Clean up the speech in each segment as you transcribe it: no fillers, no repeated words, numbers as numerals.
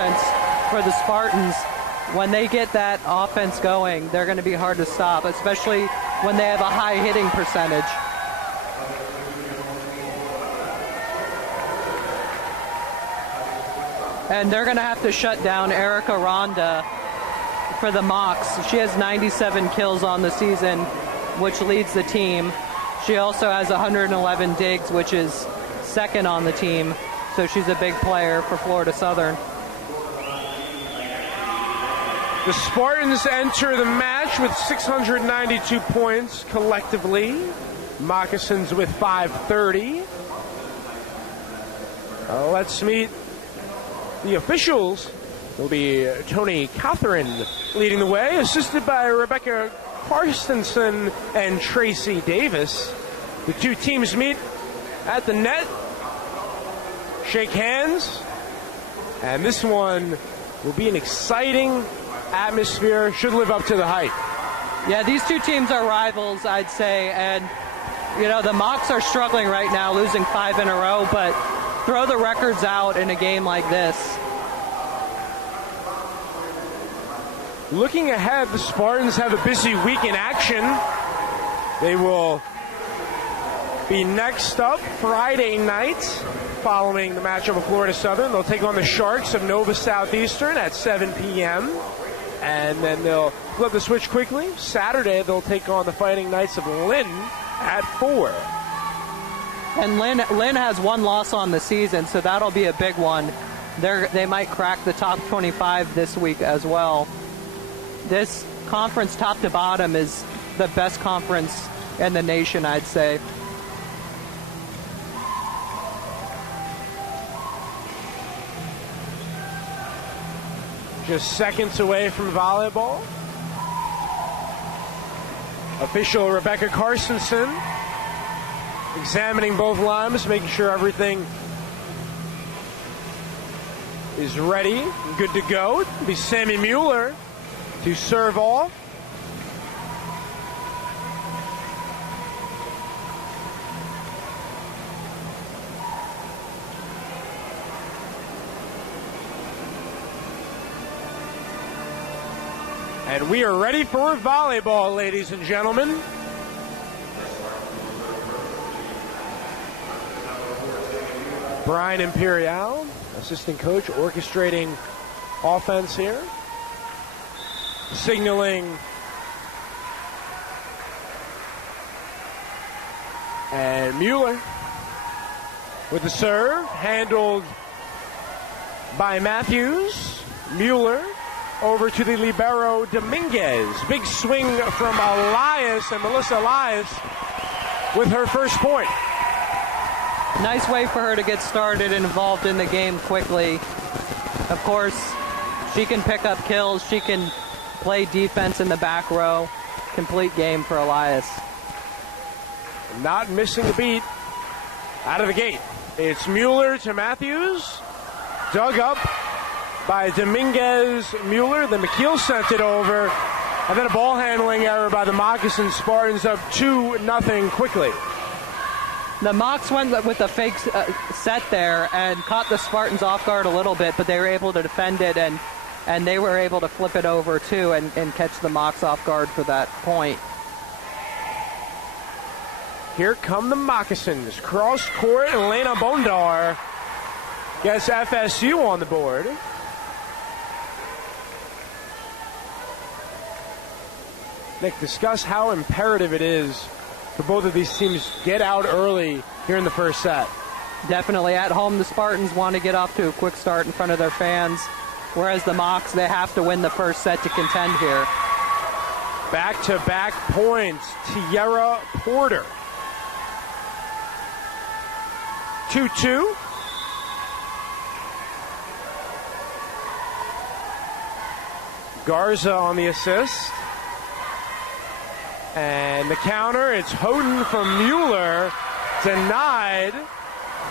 offense for the Spartans. When they get that offense going, they're going to be hard to stop, especially when they have a high hitting percentage. And they're going to have to shut down Erica Ronda for the Mocs. She has 97 kills on the season, which leads the team. She also has 111 digs, which is second on the team. So she's a big player for Florida Southern. The Spartans enter the match with 692 points collectively. Moccasins with 530. Let's meet the officials. Will be Tony Catherine leading the way, assisted by Rebecca Karstensen and Tracy Davis. The two teams meet at the net, shake hands, and this one will be an exciting atmosphere, should live up to the hype. Yeah, these two teams are rivals, I'd say, and you know, the Mocs are struggling right now, losing 5 in a row, but throw the records out in a game like this. Looking ahead, the Spartans have a busy week in action. They will be next up Friday night following the matchup with Florida Southern. They'll take on the Sharks of Nova Southeastern at 7 p.m. And then they'll flip the switch quickly. Saturday, they'll take on the Fighting Knights of Lynn at 4. And Lynn has one loss on the season, so that'll be a big one. They might crack the top 25 this week as well. This conference, top to bottom, is the best conference in the nation, I'd say. Just seconds away from volleyball. Official Rebecca Karstensen examining both lines, making sure everything is ready and good to go. It'll be Sammy Mueller to serve off. And we are ready for volleyball, ladies and gentlemen. Brian Imperial, assistant coach, orchestrating offense here. Signaling. And Mueller with the serve, handled by Matthews. Mueller over to the libero Dominguez. Big swing from Elias, and Melissa Elias with her first point. Nice way for her to get started and involved in the game quickly. Of course, she can pick up kills. She can play defense in the back row. Complete game for Elias. Not missing a beat out of the gate. It's Mueller to Matthews. Dug up by Dominguez Mueller. Then McKeel sent it over. And then a ball handling error by the Moccasin Spartans, up 2-0 quickly. The Mocs went with a fake set there and caught the Spartans off guard a little bit, but they were able to defend it, and they were able to flip it over too and catch the Mocs off guard for that point. Here come the Moccasins. Cross court, Elena Bondar gets FSU on the board. Nick, discuss how imperative it is for both of these teams to get out early here in the first set. Definitely. At home, the Spartans want to get off to a quick start in front of their fans, whereas the Mocs, they have to win the first set to contend here. Back-to-back points. Tierra Porter. 2-2. Garza on the assist. And the counter, it's Houghton from Mueller, denied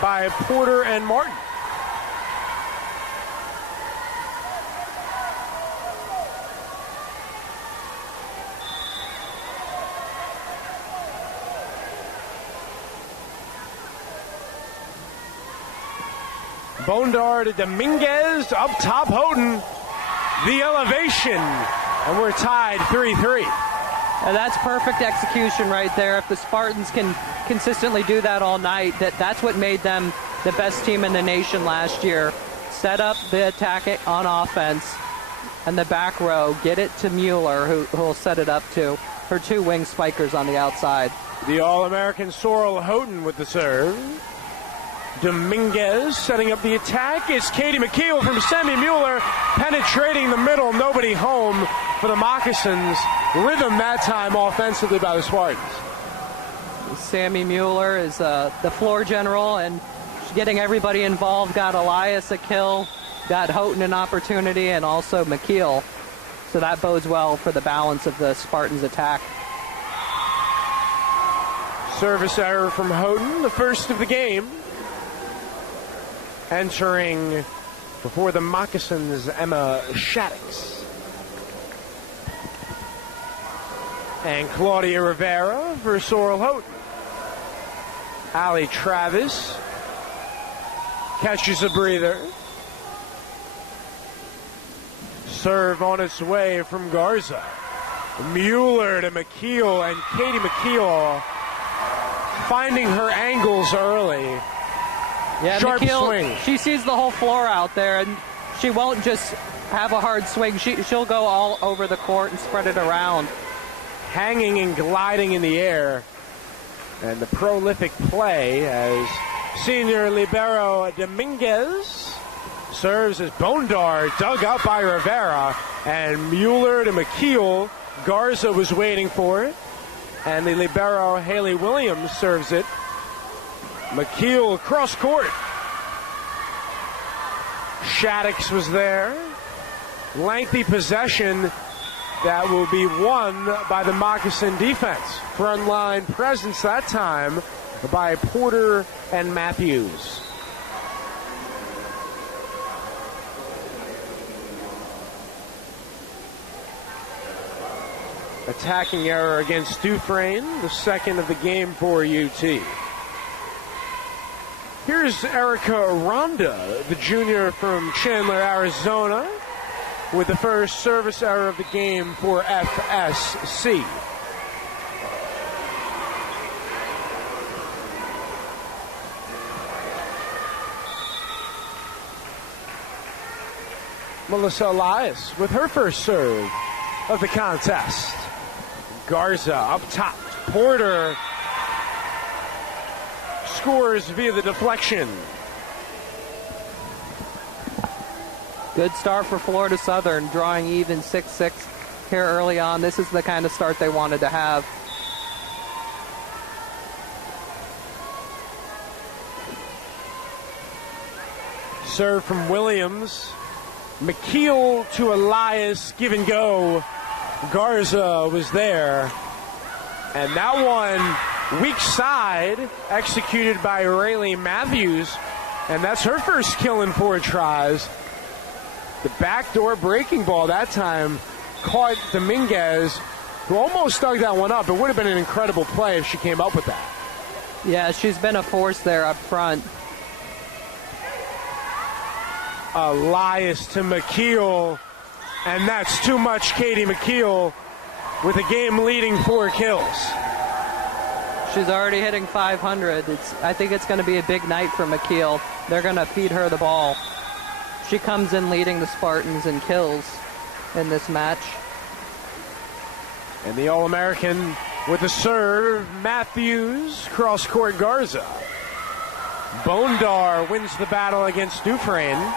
by Porter and Martin. Bondar to Dominguez, up top Houghton, the elevation, and we're tied 3-3. And that's perfect execution right there. If the Spartans can consistently do that all night, that's what made them the best team in the nation last year. Set up the attack on offense and the back row, get it to Mueller, who'll set it up to her two wing spikers on the outside. The All-American Sorrel Houghton with the serve. Dominguez setting up the attack. It's Katie McKeel from Sammy Mueller penetrating the middle. Nobody home for the Moccasins. Rhythm that time offensively by the Spartans. Sammy Mueller is the floor general and getting everybody involved. Got Elias a kill, got Houghton an opportunity, and also McKeel. So that bodes well for the balance of the Spartans' attack. Service error from Houghton, the first of the game. Entering before the Moccasins, Emma Shaddix. And Claudia Rivera for Sorrel Houghton. Allie Travis catches a breather. Serve on its way from Garza. Mueller to McKeel, and Katie McKeel finding her angles early. Yeah, Sharp McKeel, swing. she sees the whole floor out there, and she won't just have a hard swing. She'll go all over the court and spread it around. Hanging and gliding in the air. And the prolific play as senior libero Dominguez serves as Bondar dug up by Rivera, and Mueller to McKeel. Garza was waiting for it, and the libero Haley Williams serves it. McKeel cross court. Shaddix was there. Lengthy possession that will be won by the Moccasin defense. Front line presence that time by Porter and Matthews. Attacking error against Dufresne, the second of the game for UT. Here's Erica Aranda, the junior from Chandler, Arizona, with the first service error of the game for FSC. Melissa Elias with her first serve of the contest. Garza up top. Porter scores via the deflection. Good start for Florida Southern, drawing even 6-6 here early on. This is the kind of start they wanted to have. Serve from Williams. McKeel to Elias, give and go. Garza was there. And that one, weak side, executed by Rayleigh Matthews. And that's her first kill in 4 tries. The backdoor breaking ball that time caught Dominguez, who almost dug that one up. It would have been an incredible play if she came up with that. Yeah, she's been a force there up front. Elias to McKeel, and that's too much. Katie McKeel with a game-leading 4 kills. She's already hitting 500. I think it's going to be a big night for McKeel. They're going to feed her the ball. She comes in leading the Spartans in kills in this match. And the All-American with the serve, Matthews, cross-court Garza. Bondar wins the battle against Dufresne.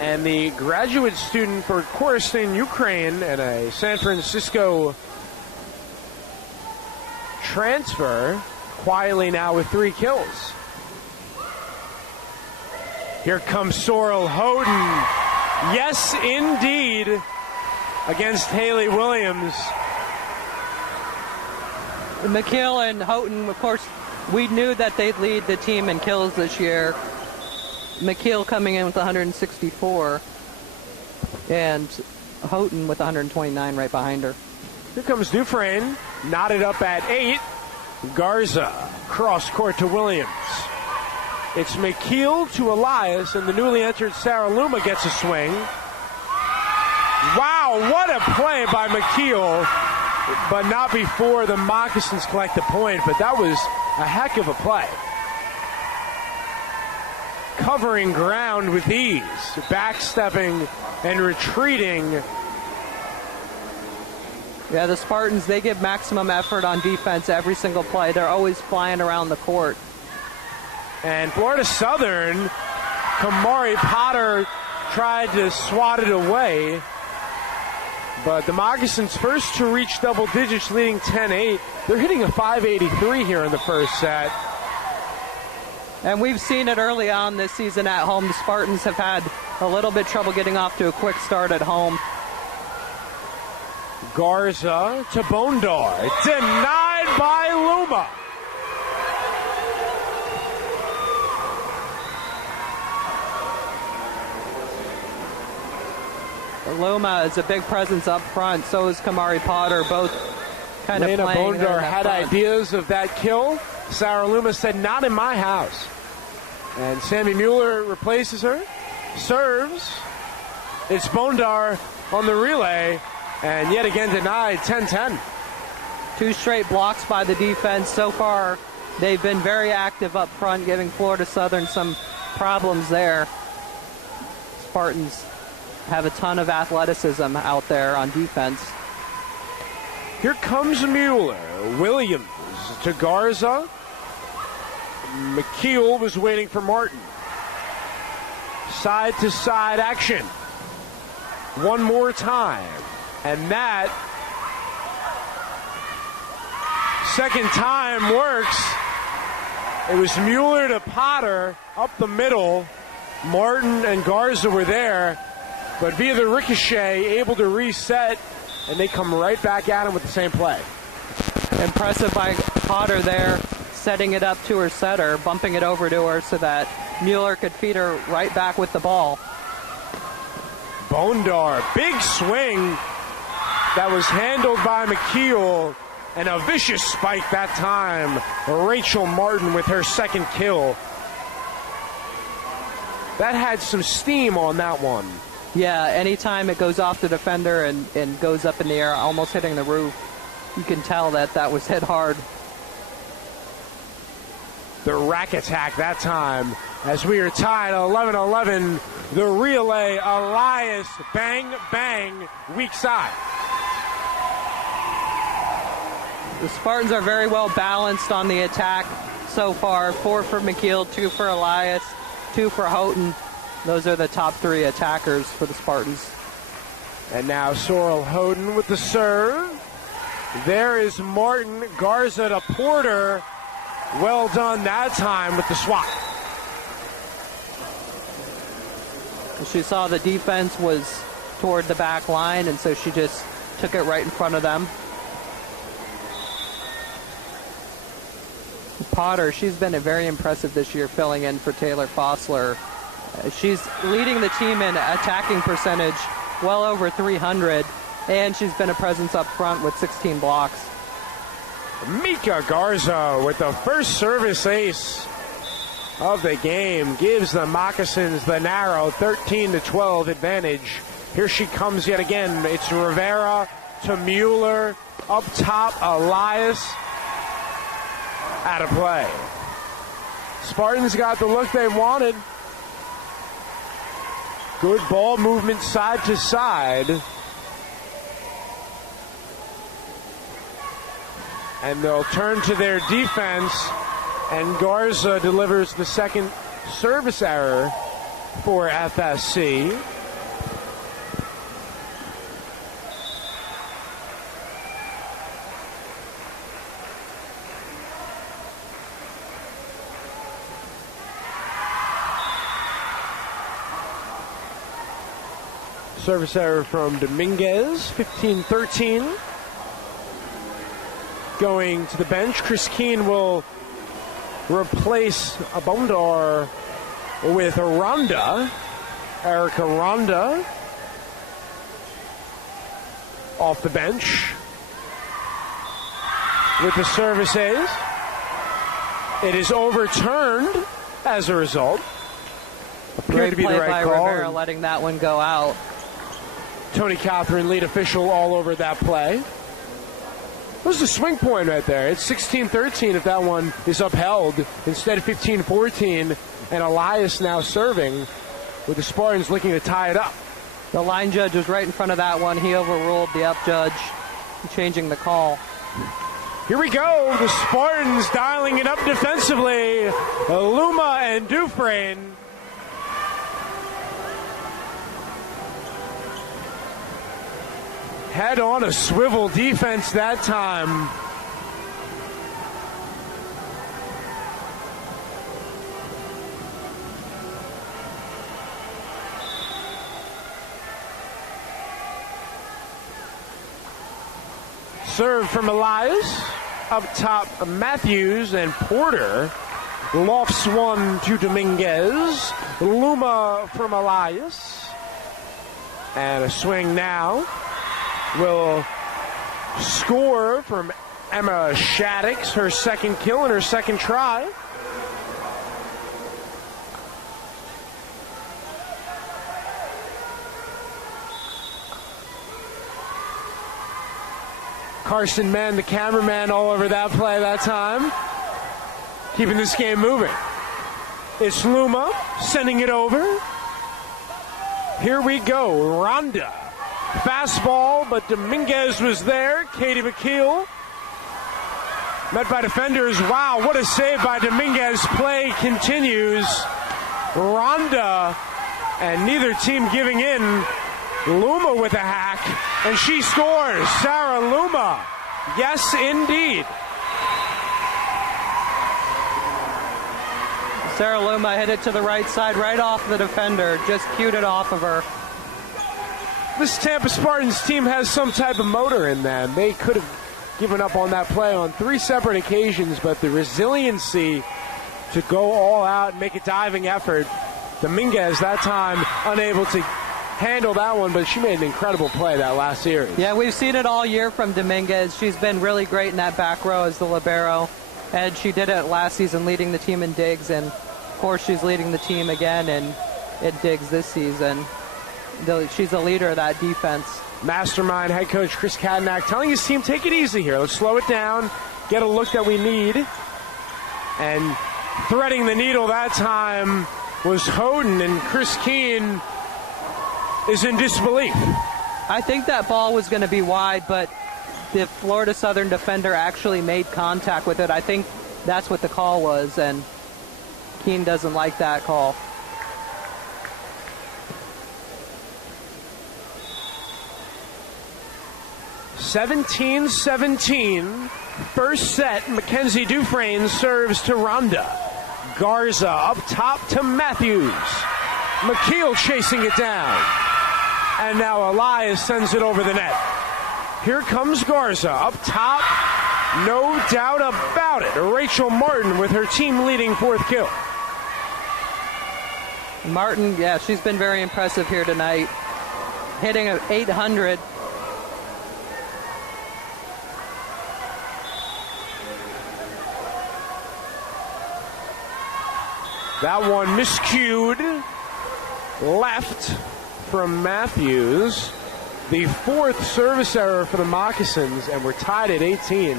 And the graduate student for Korostin, Ukraine, and a San Francisco transfer, quietly now with 3 kills. Here comes Sorrel Houghton. Yes, indeed, against Haley Williams. McKeel and Houghton, of course, we knew that they'd lead the team in kills this year. McKeel coming in with 164, and Houghton with 129 right behind her. Here comes Dufresne, knotted up at 8. Garza, cross court to Williams. It's McKeel to Elias, and the newly entered Sarah Luma gets a swing. Wow, what a play by McKeel, but not before the Moccasins collect the point, but that was a heck of a play. Covering ground with ease, backstepping and retreating. Yeah, the Spartans, they give maximum effort on defense every single play. They're always flying around the court. And Florida Southern, Kamari Potter tried to swat it away. But the Moccasins first to reach double digits, leading 10-8. They're hitting a 583 here in the first set. And we've seen it early on this season at home. The Spartans have had a little bit trouble getting off to a quick start at home. Garza to Bondar. Denied by Luma. Luma is a big presence up front. So is Kamari Potter, both kind of playing. Bondar had ideas of that kill. Sarah Luma said, "Not in my house." And Sammy Mueller replaces her. Serves. It's Bondar on the relay. And yet again denied, 10-10. 2 straight blocks by the defense. So far, they've been very active up front, giving Florida Southern some problems there. Spartans have a ton of athleticism out there on defense. Here comes Mueller. Williams to Garza. McKeel was waiting for Martin. Side-to-side action. One more time. And that second time works. It was Mueller to Potter up the middle. Martin and Garza were there, but via the ricochet, able to reset, and they come right back at him with the same play. Impressive by Potter there, setting it up to her setter, bumping it over to her so that Mueller could feed her right back with the ball. Bondar, big swing that was handled by McKeel, and a vicious spike that time. Rachel Martin with her second kill. That had some steam on that one. Yeah, anytime it goes off the defender and goes up in the air, almost hitting the roof, you can tell that that was hit hard. The rack attack that time as we are tied 11-11. The relay, Elias, bang, bang, weak side. The Spartans are very well balanced on the attack so far. 4 for McKeel, 2 for Elias, 2 for Houghton. Those are the top 3 attackers for the Spartans. And now Sorrel Houghton with the serve. There is Martin. Garza to Porter. Well done that time with the swat. She saw the defense was toward the back line, and so she just took it right in front of them. Potter, she's been very impressive this year, filling in for Taylor Fossler. She's leading the team in attacking percentage, well over 300, and she's been a presence up front with 16 blocks. Mika Garza with the first service ace of the game gives the Moccasins the narrow 13-12 advantage. Here she comes yet again. It's Rivera to Mueller. Up top, Elias. Out of play. Spartans got the look they wanted. Good ball movement side to side. And they'll turn to their defense, and Garza delivers the second service error for FSC. Service error from Dominguez, 15-13. Going to the bench, Chris Keene will replace Bondar with Ronda. Erica Ronda off the bench with the service ace. It is overturned as a result. Appeared to be the Play right by call. Rivera, letting that one go out. Tony Catherine, lead official, all over that play. There's the swing point right there. It's 16-13 if that one is upheld instead of 15-14. And Elias now serving with the Spartans looking to tie it up. The line judge was right in front of that one. He overruled the up judge, changing the call. Here we go. The Spartans dialing it up defensively. Luma and Dufresne. Head on a swivel defense that time. Serve from Elias. Up top, Matthews and Porter. Lofts one to Dominguez. Luma from Elias. And a swing now. Will score from Emma Shaddix, her second kill in her second try. Carson Mann, the cameraman, all over that play that time. Keeping this game moving. It's Luma sending it over. Here we go, Rhonda. Fastball, but Dominguez was there. Katie McKeel met by defenders. Wow, what a save by Dominguez. Play continues. Rhonda and neither team giving in. Luma with a hack, and she scores. Sarah Luma. Yes, indeed. Sarah Luma hit it to the right side, right off the defender. Just cued it off of her. This Tampa Spartans team has some type of motor in them. They could have given up on that play on 3 separate occasions, but the resiliency to go all out and make a diving effort. Dominguez that time unable to handle that one, but she made an incredible play that last series. Yeah, we've seen it all year from Dominguez. She's been really great in that back row as the libero, and she did it last season leading the team in digs, and of course she's leading the team again in digs this season. She's a leader of that defense. Mastermind head coach Chris Kadnack telling his team, take it easy here. Let's slow it down, get a look that we need. And threading the needle that time was Hoden, and Chris Keene is in disbelief. I think that ball was going to be wide, but the Florida Southern defender actually made contact with it. I think that's what the call was, and Keene doesn't like that call. 17-17. First set, Mackenzie Dufresne serves to Rhonda. Garza up top to Matthews. McKeel chasing it down. And now Elias sends it over the net. Here comes Garza up top. No doubt about it. Rachel Martin with her team leading 4th kill. Martin, yeah, she's been very impressive here tonight. Hitting at 800. That one miscued. Left from Matthews. The 4th service error for the Moccasins, and we're tied at 18.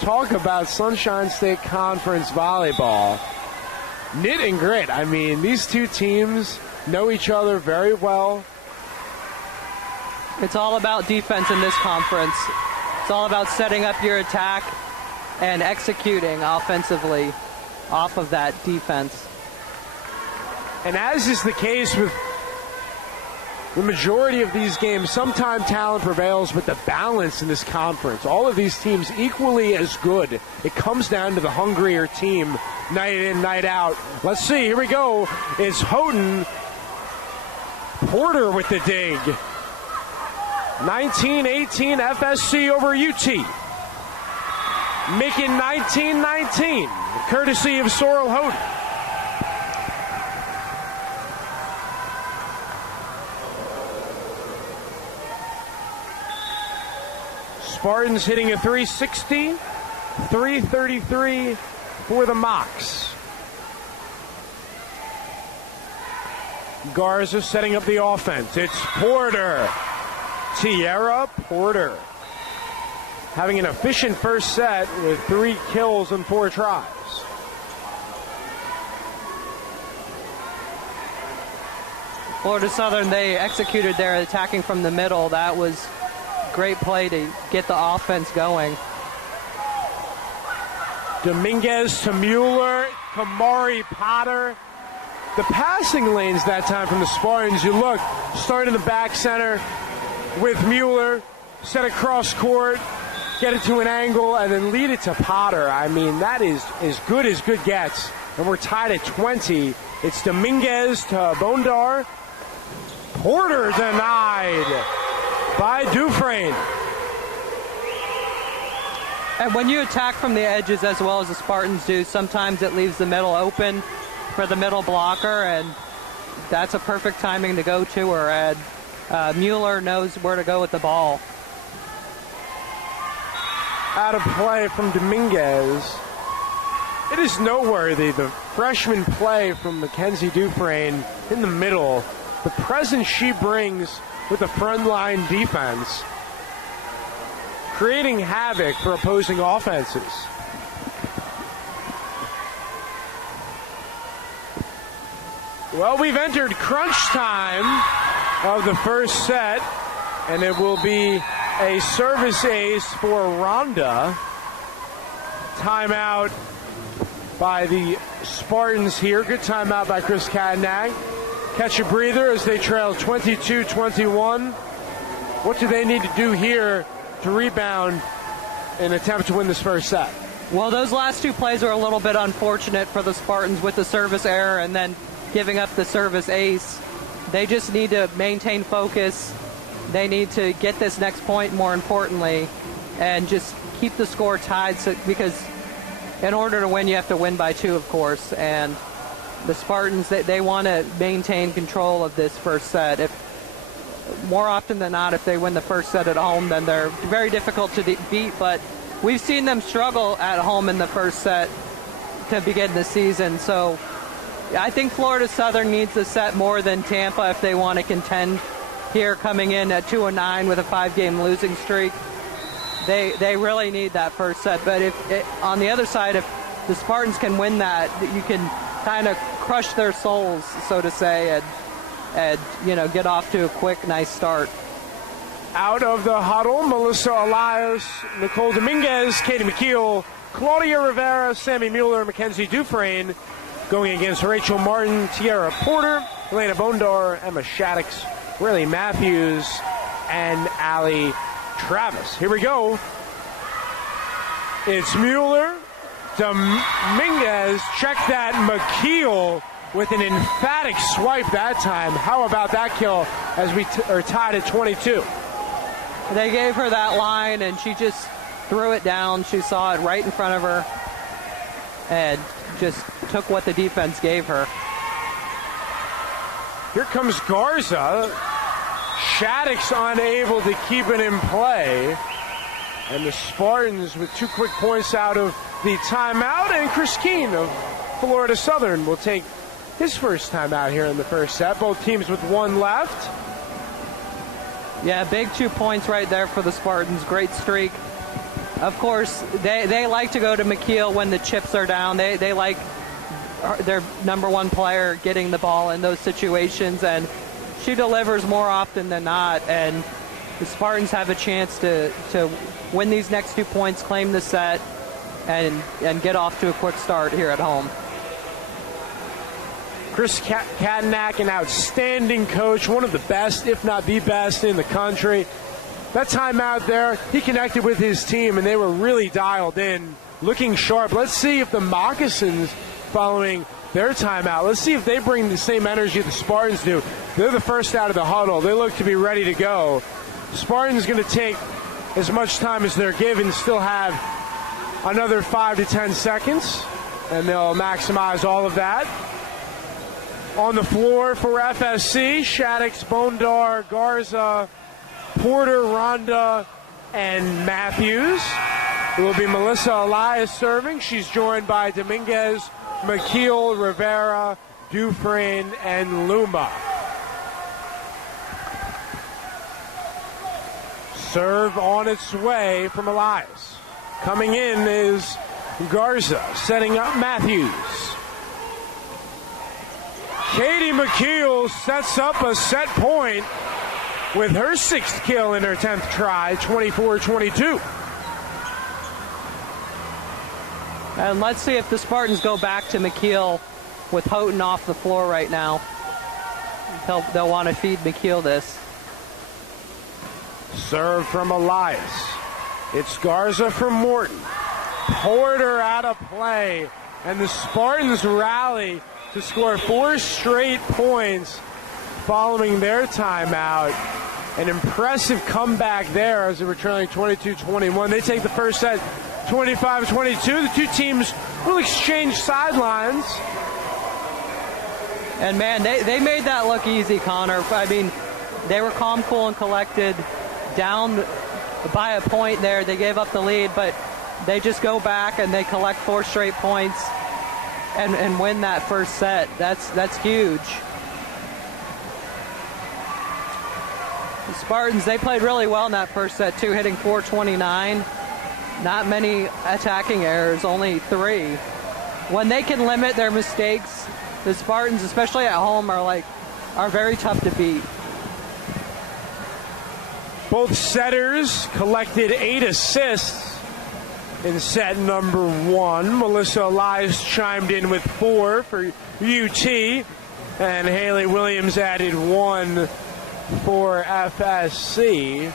Talk about Sunshine State Conference volleyball. Knit and grit. I mean, these two teams know each other very well. It's all about defense in this conference. It's all about setting up your attack and executing offensively off of that defense. And as is the case with the majority of these games, sometimes talent prevails, but the balance in this conference, all of these teams equally as good. It comes down to the hungrier team night in, night out. Let's see, here we go. It's Houghton. Porter with the dig. 19-18 FSC over UT. Make it 19-19, courtesy of Sorrel Houghton. Spartans hitting a 360, 333, for the Mocs. Garza setting up the offense. It's Porter. Tierra Porter having an efficient first set with 3 kills and 4 tries. Florida Southern, they executed their attacking from the middle. That was great play to get the offense going. Dominguez to Mueller, Kamari Potter. The passing lanes that time from the Spartans, you look, start in the back center with Mueller, set across court, get it to an angle, and then lead it to Potter. I mean, that is as good gets. And we're tied at 20. It's Dominguez to Bondar. Porter denied by Dufresne. And when you attack from the edges as well as the Spartans do, sometimes it leaves the middle open for the middle blocker, and that's a perfect timing to go to her. And Mueller knows where to go with the ball. Out of play from Dominguez. It is noteworthy, the freshman play from Mackenzie Dufresne in the middle. The presence she brings with the frontline defense, creating havoc for opposing offenses. Well, we've entered crunch time of the first set, and it will be a service ace for Rhonda. Timeout by the Spartans here. Good timeout by Chris Cadnack. Catch a breather as they trail 22-21. What do they need to do here to rebound and attempt to win this first set? Well, those last 2 plays are a little bit unfortunate for the Spartans with the service error and then giving up the service ace. They just need to maintain focus. They need to get this next point, more importantly, and just keep the score tied, because in order to win, you have to win by 2, of course. And the Spartans, they want to maintain control of this first set. More often than not, if they win the first set at home, then they're very difficult to beat. But we've seen them struggle at home in the first set to begin the season. So I think Florida Southern needs a set more than Tampa if they want to contend here, coming in at 2-9 with a 5-game losing streak. They really need that first set. But on the other side, if the Spartans can win that, you can kind of crush their souls, so to say, and get off to a quick, nice start. Out of the huddle, Melissa Elias, Nicole Dominguez, Katie McKeel, Claudia Rivera, Sammy Mueller, Mackenzie Dufresne, going against Rachel Martin, Tierra Porter, Elena Bondar, Emma Shaddix, Riley Matthews, and Allie Travis. Here we go. It's Mueller, Dominguez, check that, McKeel with an emphatic swipe that time. How about that kill as we are tied at 22? They gave her that line, and she just threw it down. She saw it right in front of her and just took what the defense gave her. Here comes Garza. Shaddix unable to keep it in play. And the Spartans with 2 quick points out of the timeout. And Chris Keene of Florida Southern will take his first timeout here in the first set. Both teams with 1 left. Yeah, big 2 points right there for the Spartans. Great streak. Of course, they like to go to McKeel when the chips are down. They like their number 1 player getting the ball in those situations, and she delivers more often than not. And the Spartans have a chance to win these next 2 points, claim the set, and get off to a quick start here at home. Chris Cadnack, an outstanding coach, one of the best, if not the best, in the country. That timeout there, he connected with his team, and they were really dialed in, looking sharp. Let's see if the Moccasins, following their timeout, let's see if they bring the same energy the Spartans do. They're the first out of the huddle. They look to be ready to go. Spartans going to take as much time as they're given, still have another 5 to 10 seconds, and they'll maximize all of that. On the floor for FSC, Shaddix, Bondar, Garza, Porter, Rhonda, and Matthews. It will be Melissa Elias serving. She's joined by Dominguez, McKeel, Rivera, Dufresne, and Luma. Serve on its way from Elias. Coming in is Garza, setting up Matthews. Katie McKeel sets up a set point with her 6th kill in her 10th try, 24-22. And let's see if the Spartans go back to McKeel with Houghton off the floor right now. They'll want to feed McKeel this. Serve from Elias. It's Garza from Morton. Porter out of play. And the Spartans rally to score 4 straight points following their timeout. An impressive comeback there as they were trailing 22-21. They take the first set 25-22. The two teams will exchange sidelines. And man, they made that look easy, Connor. I mean, they were calm, cool, and collected. Down by a point there, they gave up the lead, but they just go back and they collect 4 straight points and win that first set. That's huge. The Spartans, they played really well in that first set too, hitting 429. Not many attacking errors, only 3. When they can limit their mistakes, the Spartans, especially at home, are very tough to beat. Both setters collected 8 assists in set number 1. Melissa Elias chimed in with 4 for UT, and Haley Williams added 1 for FSC.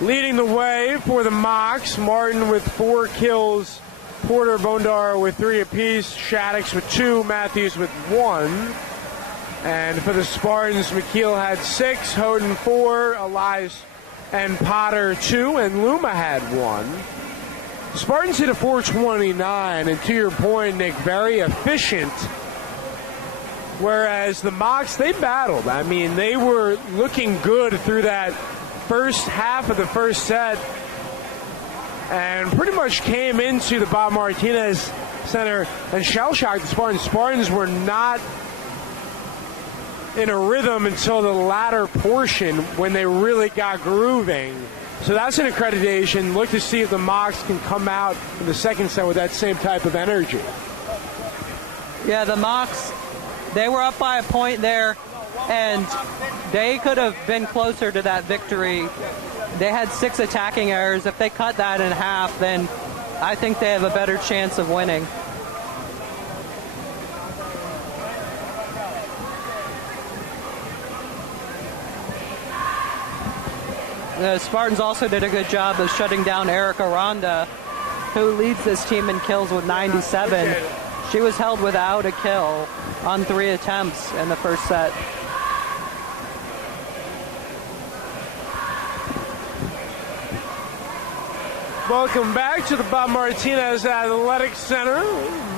Leading the way for the Mocs, Martin with 4 kills, Porter, Bondar with 3 apiece, Shaddix with 2, Matthews with 1. And for the Spartans, McKeel had 6, Houghton 4, Elias and Potter 2, and Luma had 1. Spartans hit a 429, and to your point, Nick, very efficient. Whereas the Mocs, they battled. I mean, they were looking good through that first half of the first set and pretty much came into the Bob Martinez Center and shell-shocked the Spartans. Spartans were not in a rhythm until the latter portion when they really got grooving. So that's an accreditation. Look to see if the Mocs can come out in the second set with that same type of energy. Yeah, the Mocs, they were up by a point there, and they could have been closer to that victory. They had 6 attacking errors. If they cut that in half, then I think they have a better chance of winning. The Spartans also did a good job of shutting down Erica Ronda, who leads this team in kills with 97. She was held without a kill on 3 attempts in the first set. Welcome back to the Bob Martinez Athletic Center.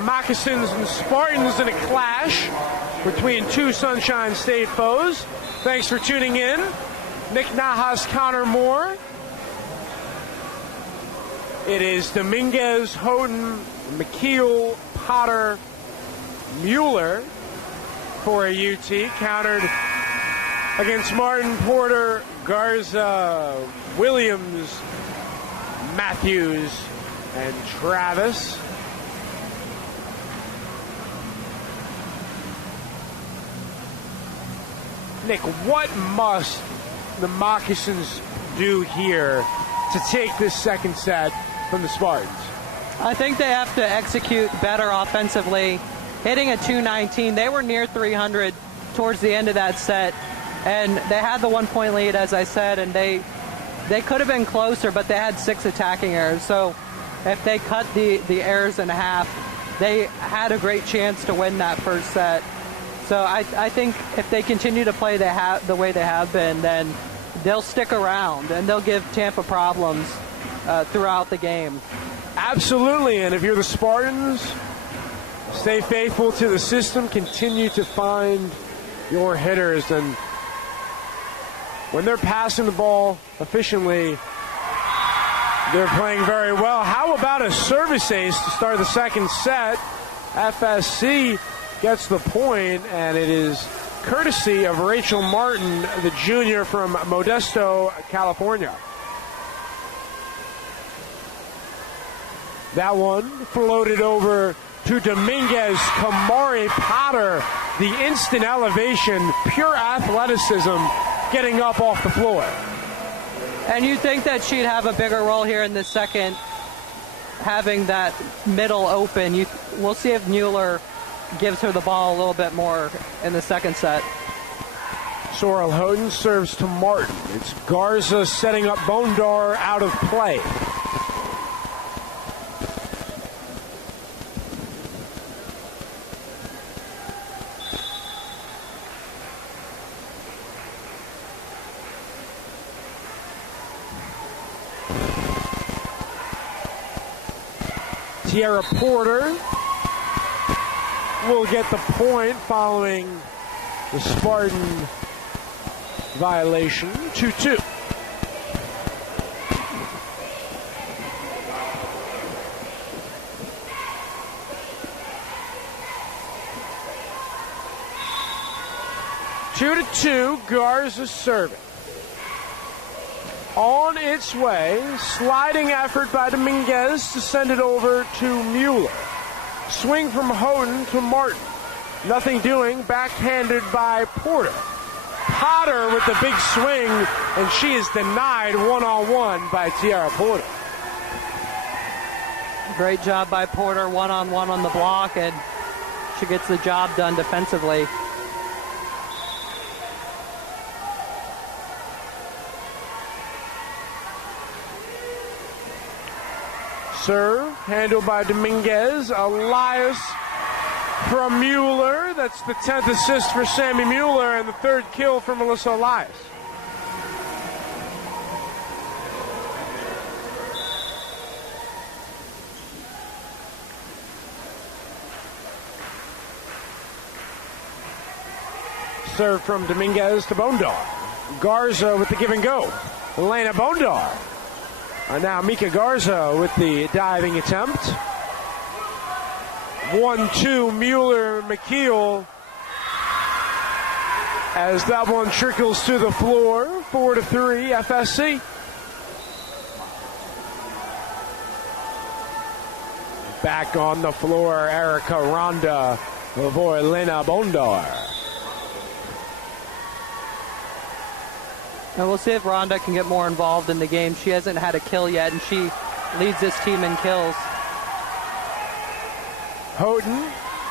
Moccasins and Spartans in a clash between 2 Sunshine State foes. Thanks for tuning in. Nick Nahas, Connor Moore. It is Dominguez, Houghton, McKeel, Potter, Mueller for a UT. Countered against Martin, Porter, Garza, Williams, Matthews, and Travis. Nick, what must the Moccasins do here to take this second set from the Spartans? I think they have to execute better offensively. Hitting a 219, they were near 300 towards the end of that set, and they had the 1-point lead, as I said, and they could have been closer, but they had 6 attacking errors. So if they cut the errors in half, they had a great chance to win that first set. So I think if they continue to play the way they have been, then they'll stick around and they'll give Tampa problems throughout the game. Absolutely, and if you're the Spartans, stay faithful to the system, continue to find your hitters, and when they're passing the ball efficiently, They're playing very well. How about a service ace to start the second set? FSC gets the point, and it is courtesy of Rachel Martin, the junior from Modesto, California. That one floated over to Dominguez. Kamari Potter, the instant elevation, pure athleticism, getting up off the floor. And you think that she'd have a bigger role here in the second, having that middle open. We'll see if Mueller gives her the ball a little bit more in the second set. Sorrel Houghton serves to Martin. It's Garza setting up Bondar out of play. Tierra Porter will get the point following the Spartan violation. 2-2. Two to two, Garza serving. On its way, sliding effort by Dominguez to send it over to Mueller. Swing from Houghton to Martin. Nothing doing, backhanded by Porter. Potter with the big swing, and she is denied one-on-one by Tierra Porter. Great job by Porter, one-on-one on the block, and she gets the job done defensively. Serve, handled by Dominguez. Elias from Mueller. That's the 10th assist for Sammy Mueller and the third kill for Melissa Elias. Serve from Dominguez to Bondar. Garza with the give and go. Elena Bondar. And now Mika Garza with the diving attempt. 1-2 Mueller-McKeel as that one trickles to the floor. 4-3 FSC. Back on the floor, Erica Ronda for Elena Bondar. And we'll see if Ronda can get more involved in the game. She hasn't had a kill yet, and she leads this team in kills. Houghton,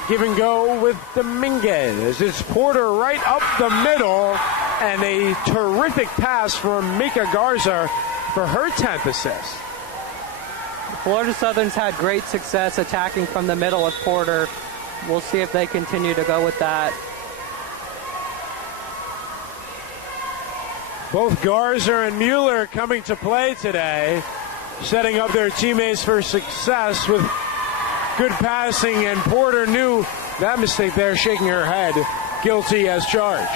give and go with Dominguez. It's Porter right up the middle, and a terrific pass from Mika Garza for her 10th assist. Florida Southern's had great success attacking from the middle with Porter. We'll see if they continue to go with that. Both Garza and Mueller coming to play today, setting up their teammates for success with good passing, and Porter knew that mistake there, shaking her head, guilty as charged.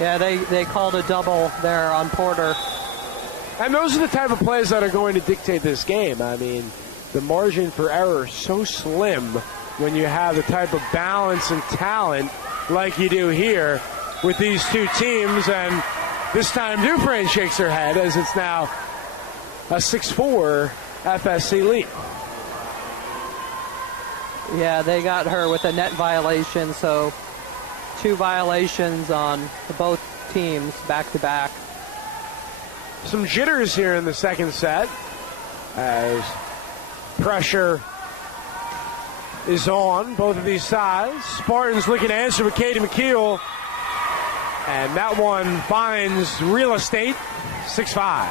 Yeah, they called a double there on Porter. And those are the type of plays that are going to dictate this game. I mean, the margin for error is so slim when you have the type of balance and talent like you do here with these two teams. And this time Dufresne shakes her head as it's now a 6-4 FSC lead. Yeah, they got her with a net violation, so 2 violations on both teams back to back. Some jitters here in the second set as pressure is on both of these sides. Spartans looking to answer with Katie McKeel, and that one finds real estate. 6-5.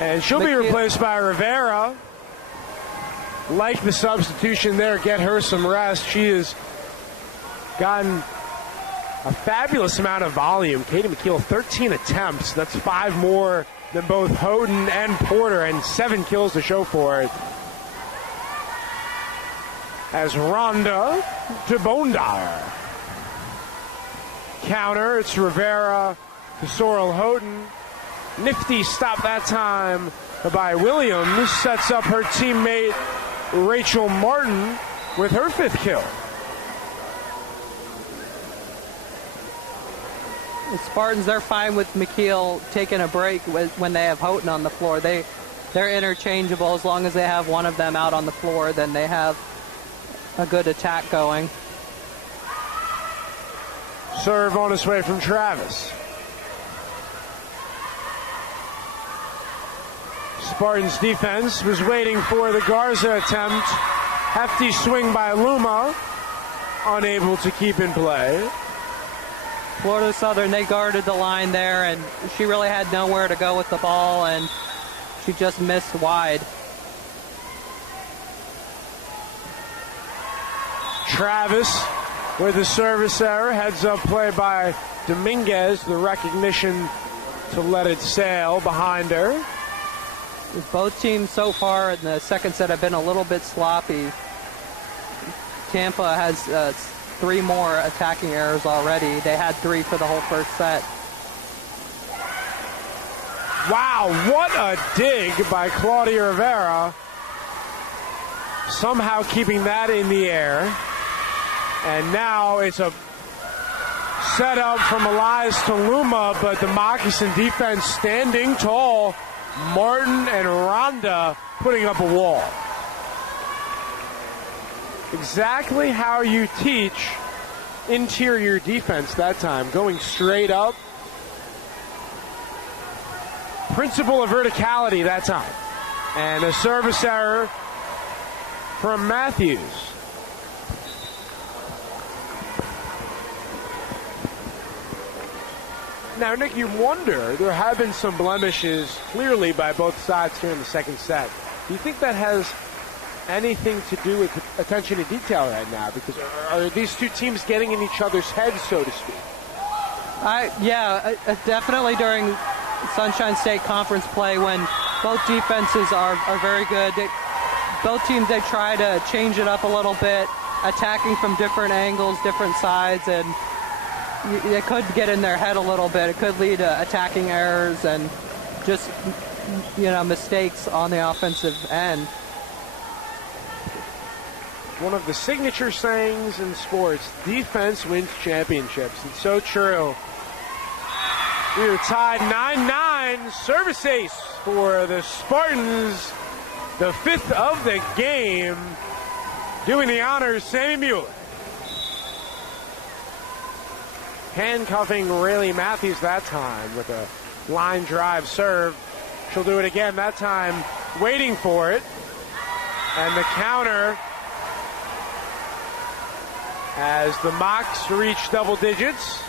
And she'll be replaced by Rivera. Like the substitution there, get her some rest. She has gotten a fabulous amount of volume. Katie McKeel, 13 attempts. That's 5 more than both Houghton and Porter, and 7 kills to show for it. As Ronda to Bondar. counter. It's Rivera to Sorrel Houghton. Nifty stop that time by Williams. Sets up her teammate Rachel Martin with her 5th kill. The Spartans, they're fine with McKeel taking a break when they have Houghton on the floor. They're interchangeable. As long as they have one of them out on the floor, then they have a good attack going. Serve on its way from Travis. Spartans defense was waiting for the Garza attempt. Hefty swing by Luma, unable to keep in play. Florida Southern, they guarded the line there, and she really had nowhere to go with the ball, and she just missed wide. Travis with the service error. Heads up play by Dominguez. The recognition to let it sail behind her. Both teams so far in the second set have been a little bit sloppy. Tampa has 3 more attacking errors already. They had 3 for the whole first set. Wow, what a dig by Claudia Rivera. Somehow keeping that in the air. And now it's a setup from Elias to Luma, but the Moccasin defense standing tall. Martin and Rhonda putting up a wall. Exactly how you teach interior defense that time, going straight up. Principle of verticality that time. And a service error from Matthews. Now, Nick, you wonder, there have been some blemishes clearly by both sides here in the second set. Do you think that has anything to do with attention to detail right now? Because are these two teams getting in each other's heads, so to speak? Definitely during Sunshine State Conference play when both defenses are very good. Both teams, they try to change it up a little bit, attacking from different angles, different sides, and it could get in their head a little bit. It could lead to attacking errors and just, mistakes on the offensive end. One of the signature sayings in sports, defense wins championships. It's so true. We are tied 9-9. Service ace for the Spartans. The 5th of the game. Doing the honors, Sammy Mueller. Handcuffing Rayleigh Matthews that time with a line drive serve. She'll do it again, that time waiting for it. And the counter as the Mocs reach double digits.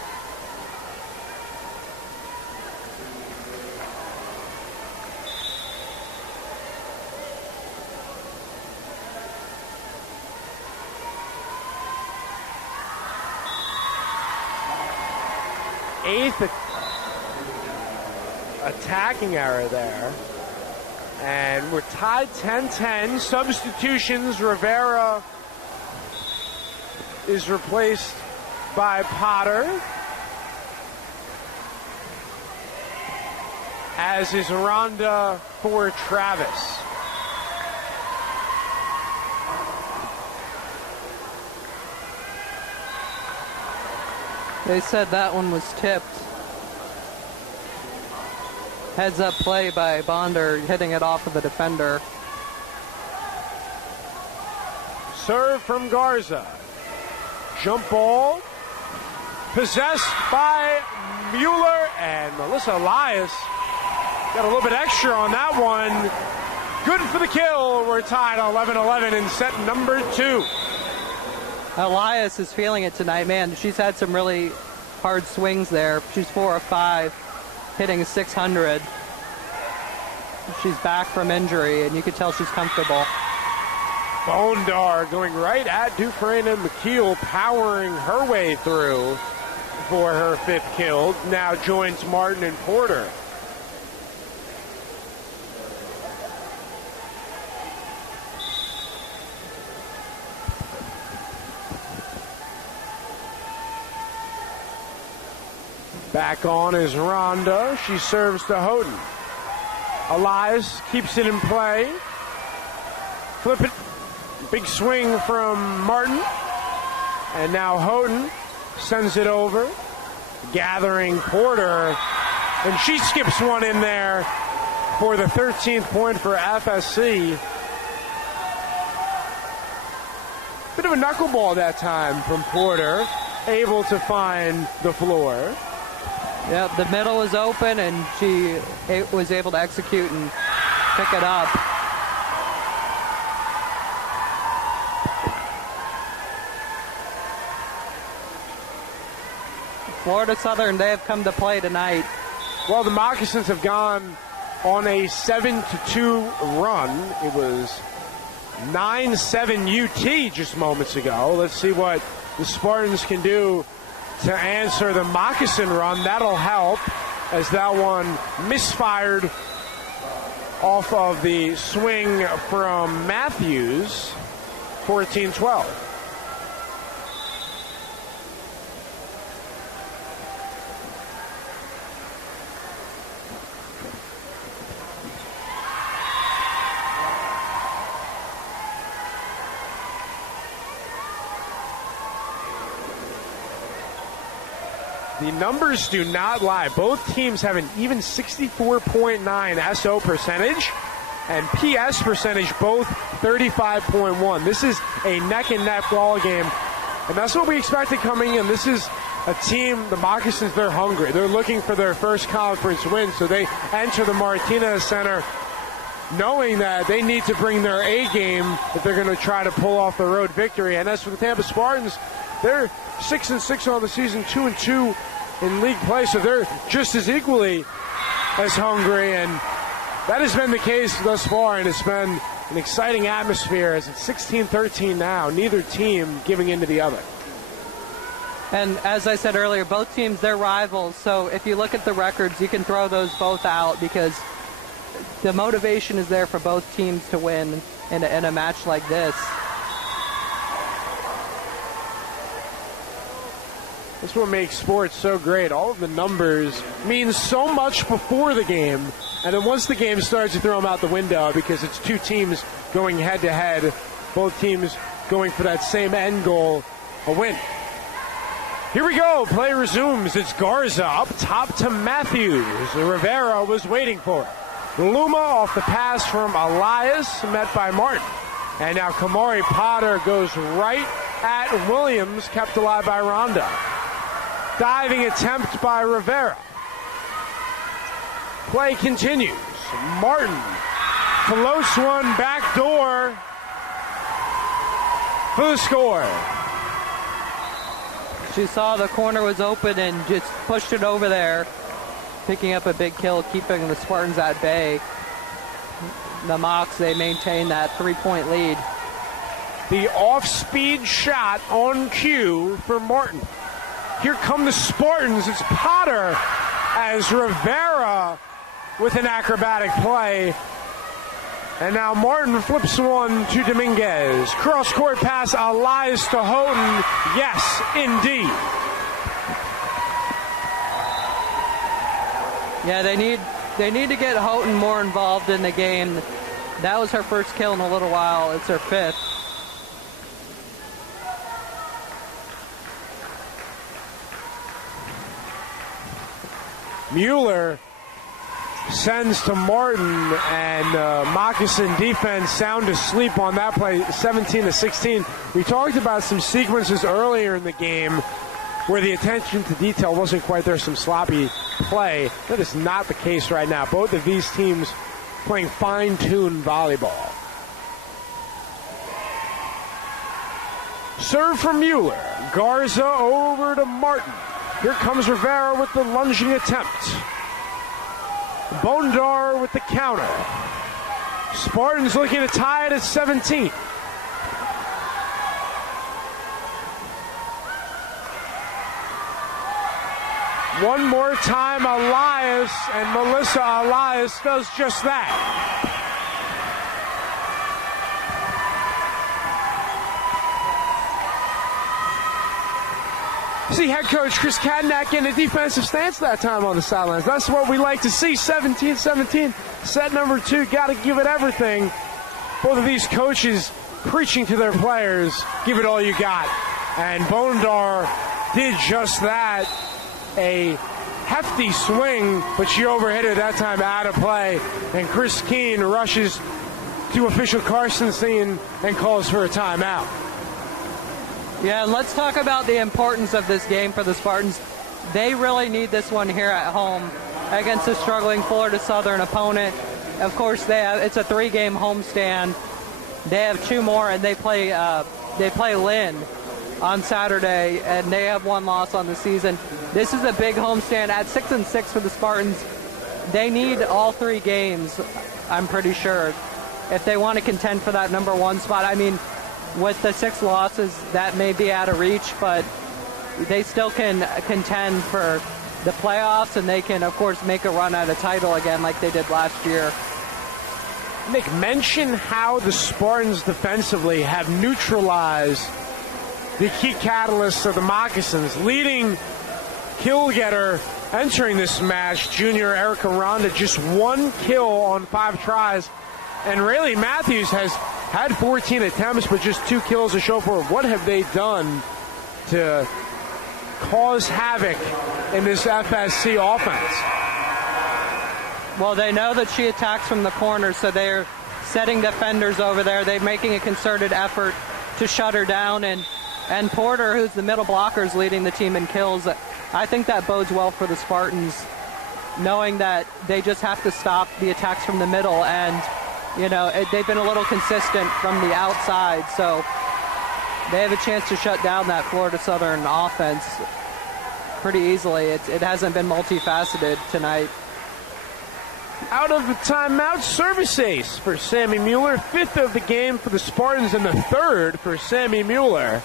Eighth attacking error there. And we're tied 10-10. Substitutions, Rivera is replaced by Potter, as is Rhonda for Travis. They said that one was tipped. Heads up play by Bonder, hitting it off of the defender. Serve from Garza. Jump ball. Possessed by Mueller, and Melissa Elias got a little bit extra on that one. Good for the kill. We're tied 11-11 in set number 2. Elias is feeling it tonight, man. She's had some really hard swings there. She's 4 of 5, hitting 600. She's back from injury, and you can tell she's comfortable. Bondar going right at Dufresne and McKeel, powering her way through for her 5th kill. Now joins Martin and Porter. Back on is Rhonda. She serves to Houghton. Elias keeps it in play. Flip it. Big swing from Martin. And now Houghton sends it over. Gathering Porter. And she skips one in there for the 13th point for FSC. Bit of a knuckleball that time from Porter. Able to find the floor. Yep, the middle was open, and she was able to execute and pick it up. Florida Southern, they have come to play tonight. Well, the Moccasins have gone on a 7-2 run. It was 9-7 UT just moments ago. Let's see what the Spartans can do to answer the Moccasin run. That'll help, as that one misfired off of the swing from Matthews. 14-12. The numbers do not lie. Both teams have an even 64.9 SO percentage and PS percentage, both 35.1. This is a neck-and-neck ball game, and that's what we expected coming in. This is a team, the Moccasins, they're hungry. They're looking for their first conference win, so they enter the Martinez Center knowing that they need to bring their A game if they're going to try to pull off the road victory. And as for the Tampa Spartans, they're 6-6 on the season, 2-2 in league play, so they're just as equally as hungry, and that has been the case thus far, and it's been an exciting atmosphere as it's 16-13 now, neither team giving in to the other. And as I said earlier, both teams, they're rivals, so if you look at the records, you can throw those both out because the motivation is there for both teams to win in a match like this. That's what makes sports so great. All of the numbers mean so much before the game, and then once the game starts, you throw them out the window because it's two teams going head-to-head, both teams going for that same end goal, a win. Here we go. Play resumes. It's Garza up top to Matthews. Rivera was waiting for it. Luma off the pass from Elias, met by Martin. And now Kamari Potter goes right at Williams, kept alive by Rhonda. Diving attempt by Rivera. Play continues. Martin. Close one, back door for the score. She saw the corner was open and just pushed it over there, picking up a big kill, keeping the Spartans at bay. The Mocs, they maintain that 3-point lead. The off-speed shot on cue for Martin. Here come the Spartans. It's Potter as Rivera with an acrobatic play. And now Martin flips one to Dominguez. Cross-court pass, Elias to Houghton. Yes, indeed. Yeah, they need to get Houghton more involved in the game. That was her first kill in a little while. It's her fifth. Mueller sends to Martin, and Moccasin defense sound asleep on that play, 17-16. We talked about some sequences earlier in the game where the attention to detail wasn't quite there, some sloppy play. That is not the case right now. Both of these teams playing fine-tuned volleyball. Serve from Mueller. Garza over to Martin. Here comes Rivera with the lunging attempt. Bondar with the counter. Spartans looking to tie it at 17. One more time, Elias, and Melissa Elias does just that. See head coach Chris Kadnack in a defensive stance that time on the sidelines. That's what we like to see. 17-17, set number 2. Got to give it everything. Both of these coaches preaching to their players, give it all you got. And Bondar did just that. A hefty swing, but she overhit it that time out of play. And Chris Keene rushes to official Carstensen and calls for a timeout. Yeah, and let's talk about the importance of this game for the Spartans. They really need this one here at home against a struggling Florida Southern opponent. Of course, it's a 3-game homestand. They have 2 more, and they play Lynn on Saturday, and they have 1 loss on the season. This is a big homestand at 6-6 for the Spartans. They need all 3 games, I'm pretty sure, if they want to contend for that number 1 spot. I mean, with the 6 losses, that may be out of reach, but they still can contend for the playoffs, and they can, of course, make a run at a title again like they did last year. Nick, mention how the Spartans defensively have neutralized the key catalysts of the Moccasins. Leading kill getter entering this match, junior Erica Ronda, just 1 kill on 5 tries. And Rayleigh Matthews has had 14 attempts, but just 2 kills to show for it. What have they done to cause havoc in this FSC offense? Well, they know that she attacks from the corner, so they're setting defenders over there. They're making a concerted effort to shut her down. And Porter, who's the middle blocker, is leading the team in kills. I think that bodes well for the Spartans, knowing that they just have to stop the attacks from the middle. And you know, they've been a little consistent from the outside, so they have a chance to shut down that Florida Southern offense pretty easily. It hasn't been multifaceted tonight. Out of the timeout, service ace for Sammy Mueller. 5th of the game for the Spartans and the 3rd for Sammy Mueller.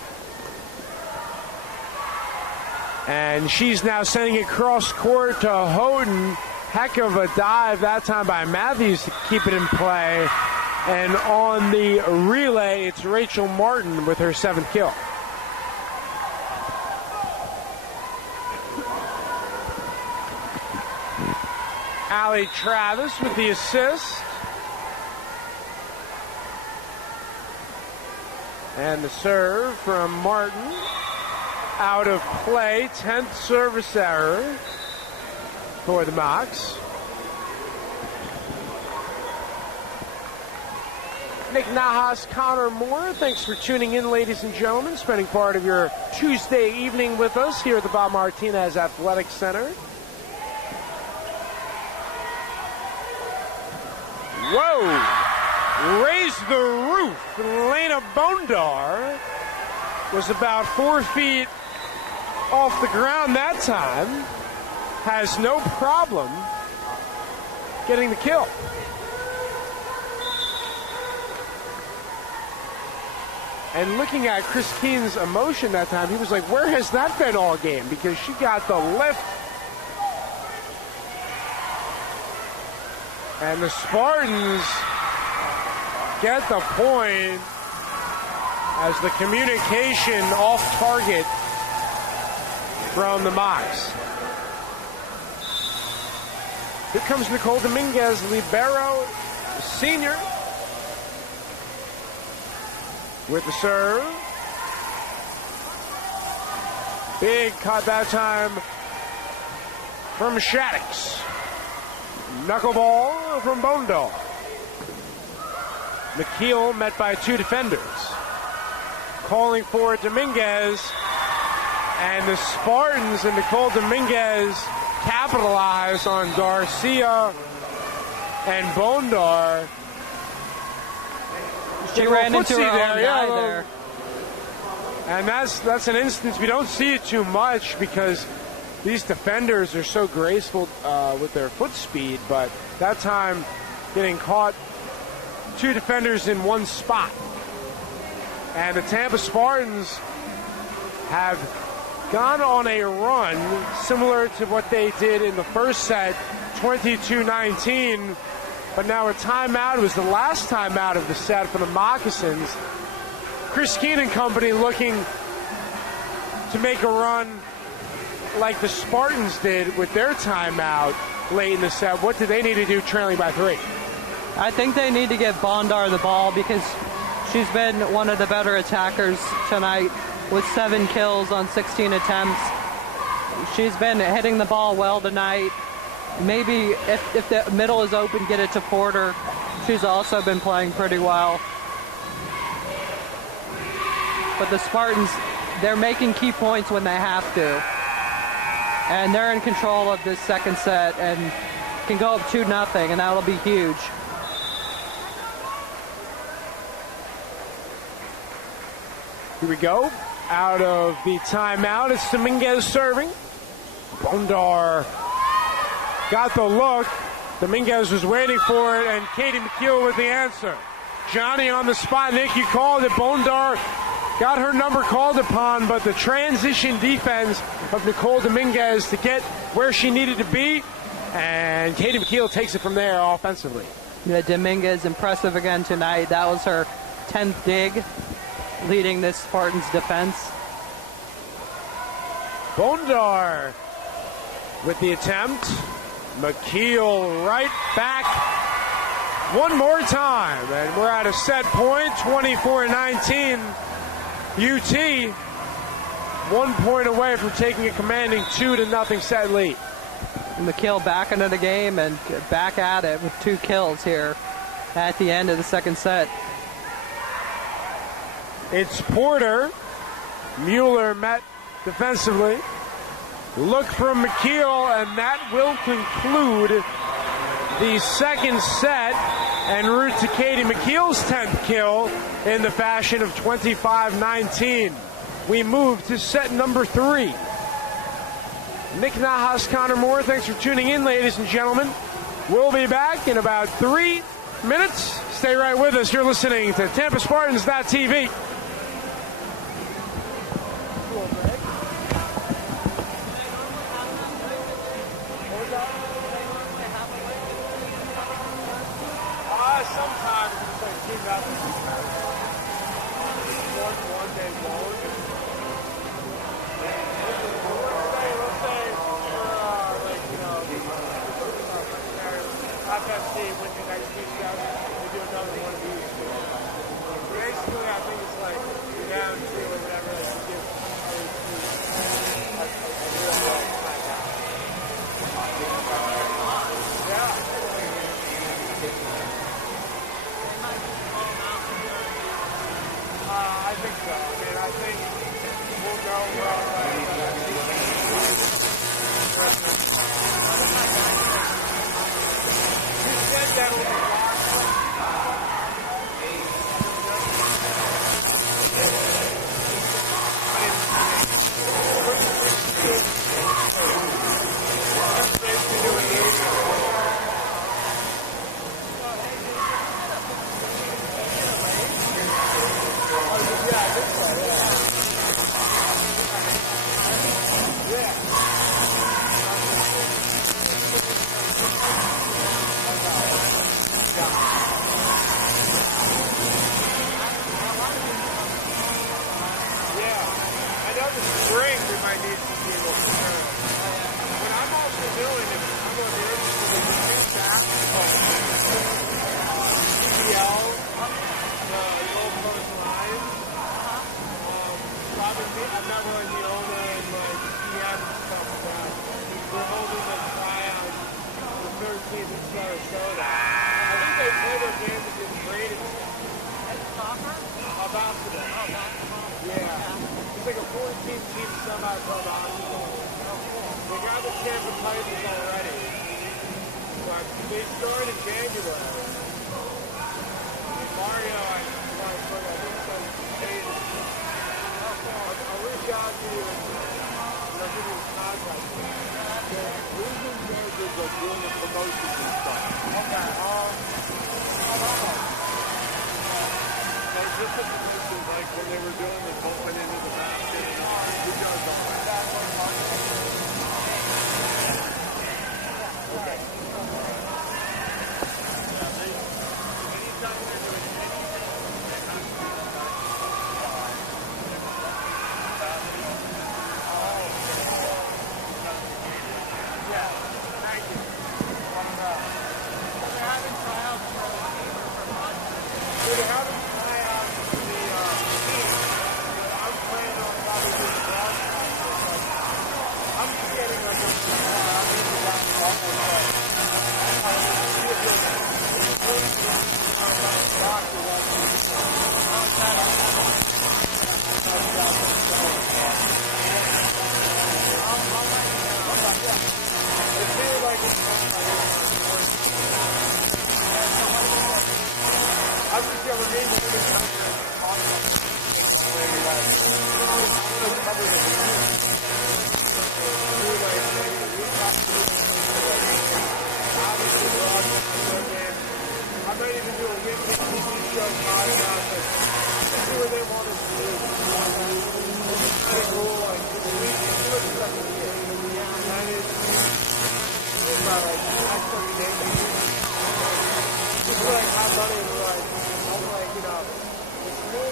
And she's now sending it cross court to Houghton. Heck of a dive that time by Matthews to keep it in play. And on the relay, it's Rachel Martin with her 7th kill. Allie Travis with the assist. And the serve from Martin. Out of play, 10th service error for the Mocs. Nick Nahas, Connor Moore, thanks for tuning in, ladies and gentlemen, spending part of your Tuesday evening with us here at the Bob Martinez Athletic Center. Whoa! Raised the roof. Lena Bondar was about 4 feet off the ground that time. Has no problem getting the kill. And looking at Chris Keene's emotion that time, he was like, where has that been all game? Because she got the lift. And the Spartans get the point as the communication off target from the Mocs. Here comes Nicole Dominguez, libero, senior, with the serve. Big cut that time from Shaddix. Knuckleball from Bondar. McKeel met by 2 defenders. Calling for Dominguez. And the Spartans and Nicole Dominguez capitalize on Garcia and Bondar. She ran into her own guy there. And that's an instance we don't see it too much because these defenders are so graceful with their foot speed, but that time getting caught 2 defenders in one spot. And the Tampa Spartans have gone on a run similar to what they did in the first set, 22-19, but now a timeout. It was the last timeout of the set for the Moccasins. Chris Keene and company looking to make a run like the Spartans did with their timeout late in the set? What do they need to do trailing by 3? I think they need to get Bondar the ball because she's been one of the better attackers tonight with 7 kills on 16 attempts. She's been hitting the ball well tonight. Maybe if the middle is open, get it to Porter. She's also been playing pretty well. But the Spartans, they're making key points when they have to. And they're in control of this second set and can go up 2-0, and that'll be huge. Here we go. Out of the timeout, it's Dominguez serving. Bondar got the look. Dominguez was waiting for it, and Katie McKeel with the answer. Johnny on the spot. Nick, you called it. Bondar got her number called upon, but the transition defense of Nicole Dominguez to get where she needed to be, and Katie McKeel takes it from there offensively. Yeah, Dominguez impressive again tonight. That was her 10th dig, leading this Spartans defense. Bondar with the attempt. McKeel right back one more time, and we're at a set point, 24-19. UT 1 point away from taking a commanding 2-0 set lead. McKeel back into the game and back at it with 2 kills here at the end of the second set. It's Porter. Mueller met defensively. Look from McKeel, and that will conclude the second set en route to Katie McKeel's 10th kill in the fashion of 25-19. We move to set number 3. Nick Nahas, Connor Moore, thanks for tuning in, ladies and gentlemen. We'll be back in about 3 minutes. Stay right with us. You're listening to TampaSpartans.tv. Sometimes it's like 2-0. One day won't. Let's say like, you know, FFC wins the next 2 sets, we do another one of these. Basically, I think it's like you're down 2 or whatever, like you give a real long timeout. Yeah. I think so. I mean, I think we'll go you said that will be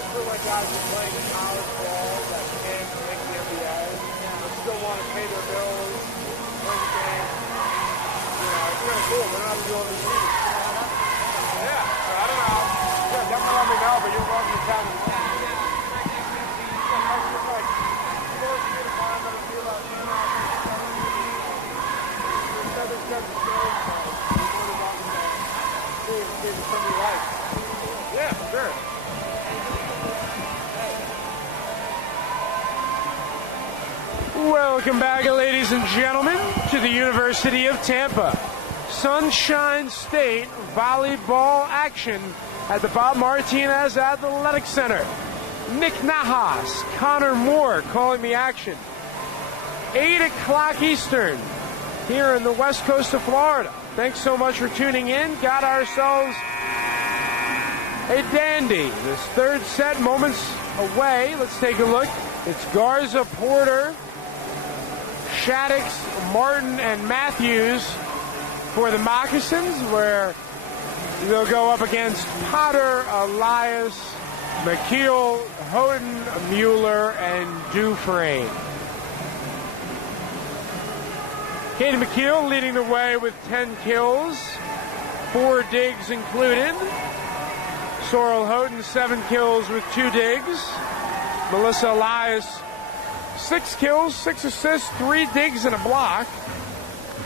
for like guys who play in college ball that can't make the NBA, but still want to pay their bills, play the game. You know, it's kind of cool. They're not doing the team. Yeah, so I don't know. Yeah, definitely let me know, but you're welcome to tell me. Yeah, sure. Welcome back, ladies and gentlemen, to the University of Tampa. Sunshine State volleyball action at the Bob Martinez Athletic Center. Nick Nahas, Connor Moore calling the action. 8 o'clock Eastern here in the west coast of Florida. Thanks so much for tuning in. Got ourselves a dandy. This third set, moments away. Let's take a look. It's Garza, Porter, Shaddix, Martin, and Matthews for the Moccasins, where they'll go up against Potter, Elias, McKeel, Houghton, Mueller, and Dufresne. Katie McKeel leading the way with 10 kills, 4 digs included. Sorrel Houghton, 7 kills with 2 digs. Melissa Elias, 6 kills, 6 assists, 3 digs, and a block.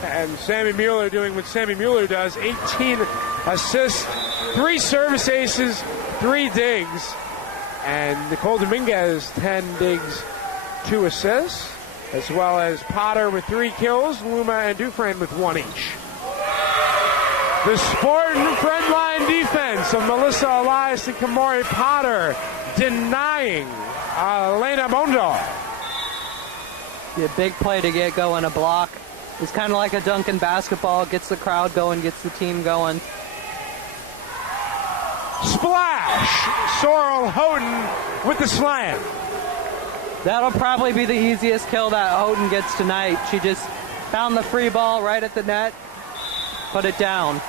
And Sammy Mueller doing what Sammy Mueller does, 18 assists, 3 service aces, 3 digs. And Nicole Dominguez, 10 digs, 2 assists, as well as Potter with 3 kills, Luma and Dufresne with 1 each. The Spartan front line defense of Melissa Elias and Kamari Potter denying Elena Bondar. Yeah, big play to get going, a block. It's kind of like a dunk in basketball. Gets the crowd going, gets the team going. Splash! Sorrel Houghton with the slam. That'll probably be the easiest kill that Houghton gets tonight. She just found the free ball right at the net, put it down.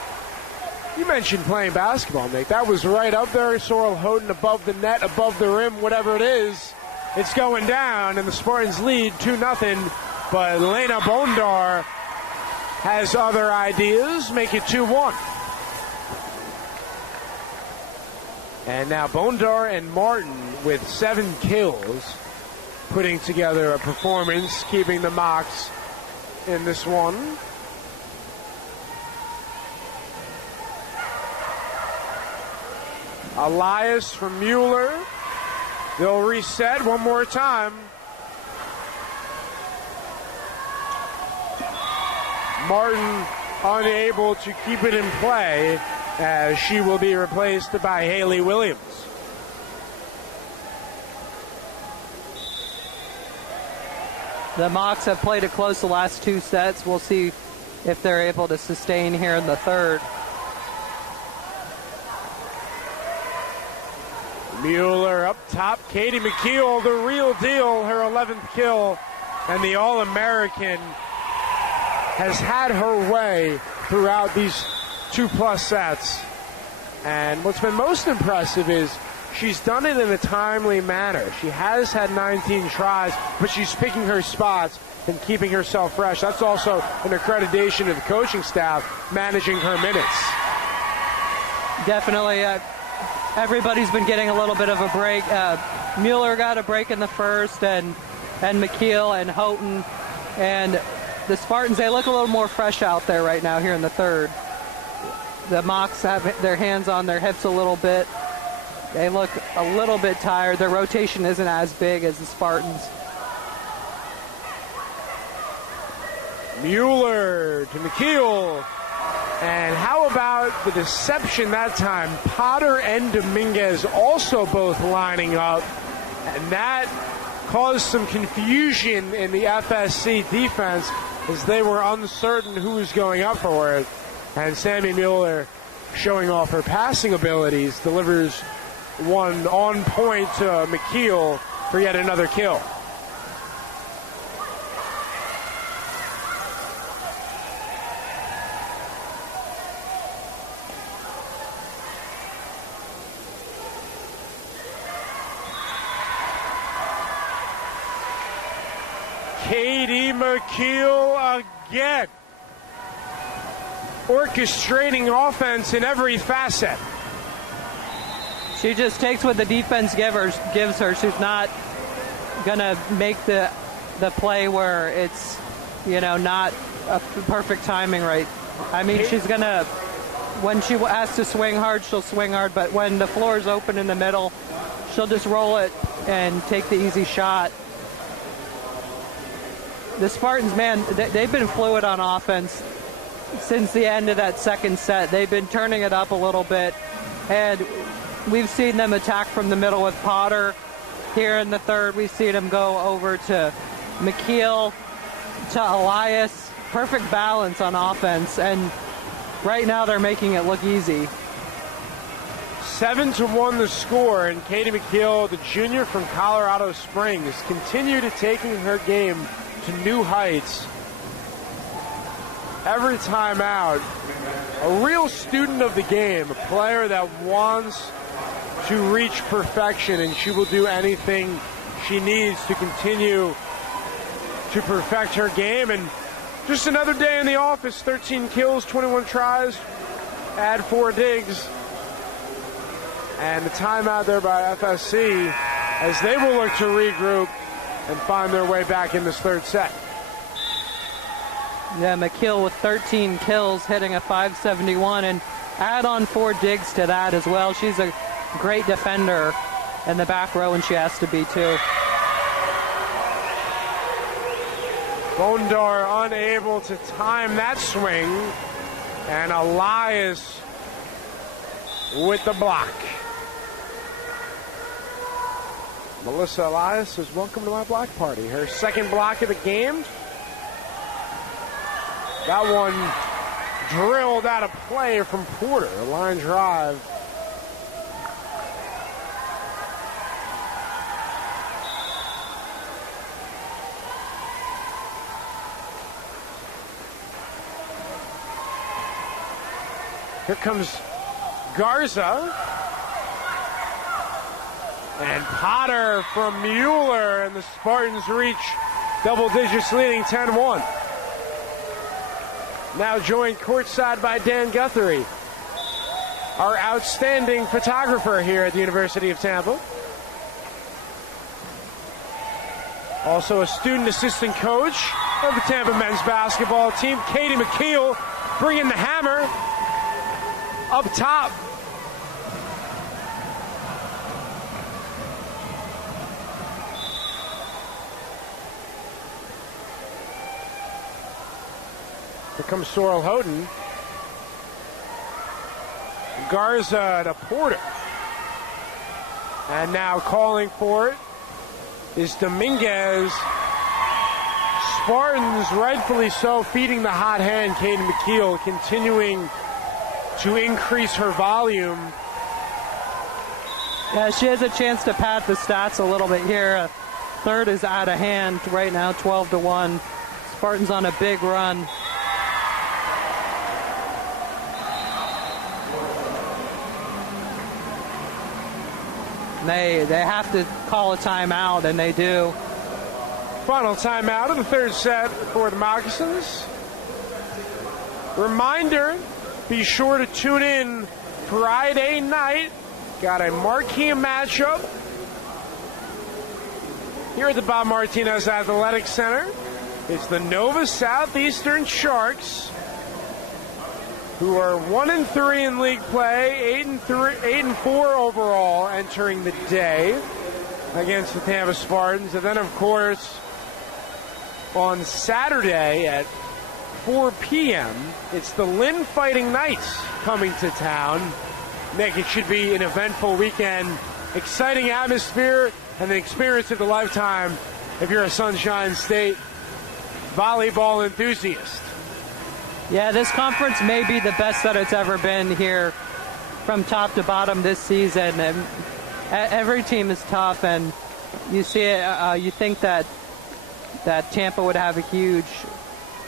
You mentioned playing basketball, Nick. That was right up there. Sorrel Houghton above the net, above the rim, whatever it is. It's going down, and the Spartans lead 2-0. But Elena Bondar has other ideas, make it 2-1. And now Bondar and Martin with 7 kills, putting together a performance, keeping the Mocs in this one. Elias from Mueller. They'll reset one more time. Martin unable to keep it in play as she will be replaced by Haley Williams. The Mocs have played it close the last 2 sets. We'll see if they're able to sustain here in the third. Mueller up top. Katie McKeel, the real deal, her 11th kill, and the All-American has had her way throughout these 2+ sets. And what's been most impressive is she's done it in a timely manner. She has had 19 tries, but she's picking her spots and keeping herself fresh. That's also an accreditation to the coaching staff managing her minutes. Definitely. Everybody's been getting a little bit of a break. Mueller got a break in the first, and McKeel and Houghton. And the Spartans, they look a little more fresh out there right now here in the third. The Mocs have their hands on their hips a little bit. They look a little bit tired. Their rotation isn't as big as the Spartans. Mueller to McKeel. And how about the deception that time? Potter and Dominguez also both lining up. And that caused some confusion in the FSC defense as they were uncertain who was going up for it. And Sammy Mueller, showing off her passing abilities, delivers one on point to McKeel for yet another kill. Katie McKeel again, orchestrating offense in every facet. She just takes what the defense gives her. She's not gonna make the play where it's, not a perfect timing right. I mean, she's gonna, when she has to swing hard, she'll swing hard, but when the floor is open in the middle, she'll just roll it and take the easy shot. The Spartans, man, they've been fluid on offense since the end of that second set. They've been turning it up a little bit, and we've seen them attack from the middle with Potter. Here in the third, we've seen them go over to McKeel, to Elias. Perfect balance on offense, and right now they're making it look easy. 7-1 the score, and Katie McKeel, the junior from Colorado Springs, continued taking her game to new heights. Every time out, a real student of the game, a player that wants to reach perfection, and she will do anything she needs to continue to perfect her game. And just another day in the office, 13 kills, 21 tries, add 4 digs. And the timeout there by FSC as they will look to regroup and find their way back in this third set. Yeah, McKeel with 13 kills, hitting a .571, and add on 4 digs to that as well. She's a great defender in the back row, and she has to be too. Bondar unable to time that swing, and Elias with the block. Melissa Elias is welcome to my block party. Her second block of the game. That one drilled out of play from Porter, a line drive. Here comes Garza. And Potter from Mueller, and the Spartans reach double digits, leading 10-1. Now joined courtside by Dan Guthrie, our outstanding photographer here at the University of Tampa. Also a student assistant coach of the Tampa men's basketball team. Katie McKeel bringing the hammer up top. Here comes Sorrel Houghton. Garza to Porter. And now calling for it is Dominguez. Spartans, rightfully so, feeding the hot hand. Katie McKeel continuing to increase her volume. Yeah, she has a chance to pad the stats a little bit here. Third is out of hand right now, 12-1. Spartans on a big run. They have to call a timeout, and they do. Final timeout of the third set for the Moccasins. Reminder, be sure to tune in Friday night. Got a marquee matchup here at the Bob Martinez Athletic Center. It's the Nova Southeastern Sharks, who are 1-3 in league play, 8-4 overall entering the day against the Tampa Spartans. And then, of course, on Saturday at 4 p.m., it's the Lynn Fighting Knights coming to town. Nick, it should be an eventful weekend, exciting atmosphere, and the experience of a lifetime if you're a Sunshine State volleyball enthusiast. Yeah, this conference may be the best that it's ever been here from top to bottom this season. And every team is tough, and you see it. You think that Tampa would have a huge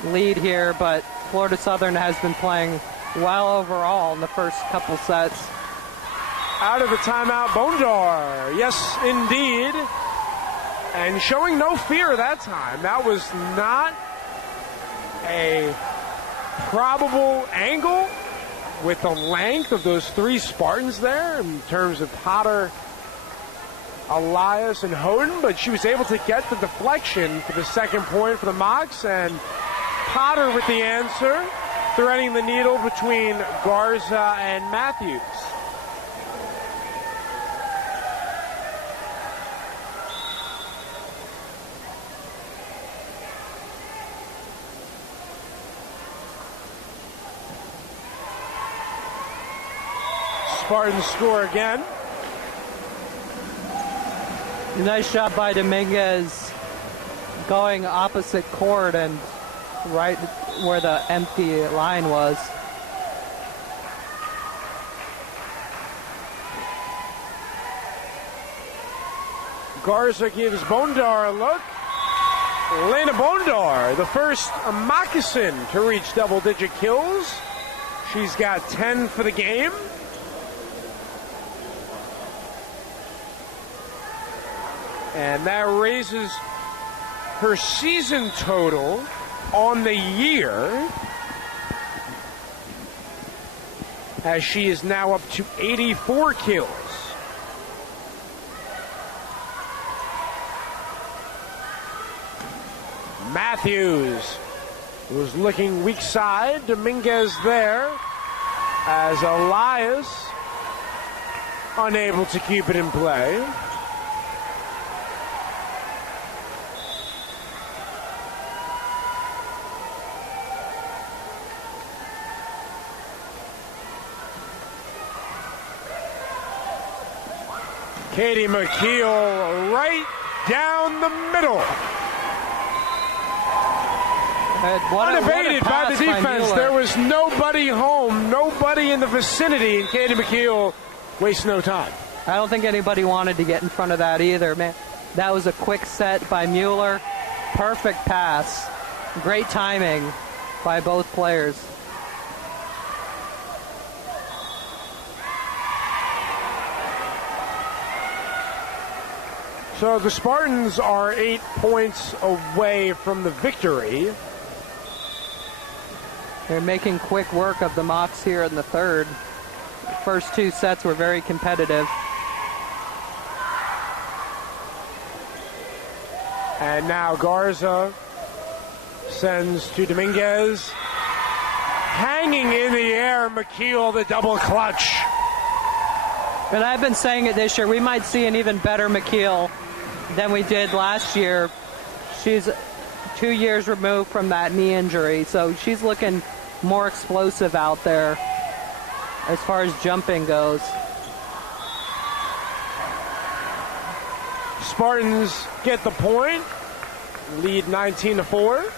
lead here, but Florida Southern has been playing well overall in the first couple sets. Out of the timeout, Bondar. Yes, indeed. And showing no fear that time. That was not a probable angle with the length of those three Spartans there in terms of Potter, Elias, and Houghton, but she was able to get the deflection for the second point for the Mocs, and Potter with the answer, threading the needle between Garza and Matthews. Spartans score again. Nice shot by Dominguez, going opposite court and right where the empty line was. Garza gives Bondar a look. Lena Bondar, the first moccasin to reach double-digit kills. She's got 10 for the game. And that raises her season total on the year, as she is now up to 84 kills. Matthews was looking weak side. Dominguez there, as Elias unable to keep it in play. Katie McKeel right down the middle. Unabated by the defense. There was nobody home, nobody in the vicinity, and Katie McKeel wastes no time. I don't think anybody wanted to get in front of that either, man. That was a quick set by Mueller. Perfect pass. Great timing by both players. So the Spartans are 8 points away from the victory. They're making quick work of the Mocs here in the third. The first two sets were very competitive. And now Garza sends to Dominguez. Hanging in the air, McKeel, the double clutch. And I've been saying it this year, we might see an even better McKeel than we did last year. She's 2 years removed from that knee injury, so she's looking more explosive out there as far as jumping goes. Spartans get the point, lead 19-4.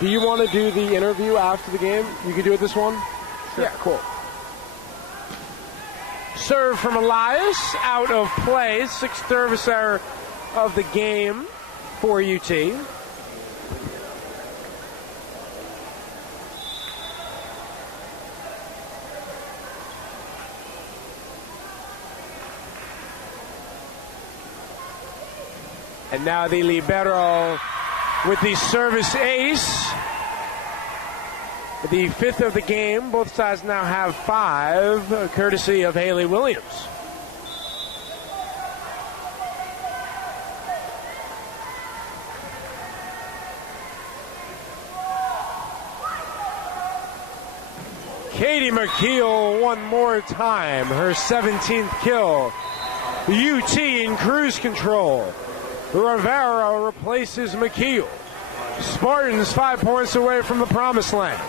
Do you want to do the interview after the game? You can do it this one? Sure. Yeah, cool. Serve from Elias, out of play. Sixth service error of the game for UT. And now the libero with the service ace. The fifth of the game. Both sides now have 5, courtesy of Haley Williams. Katie McKeel one more time, her 17th kill. UT in cruise control. Rivera replaces McKeel. Spartans 5 points away from the promised land.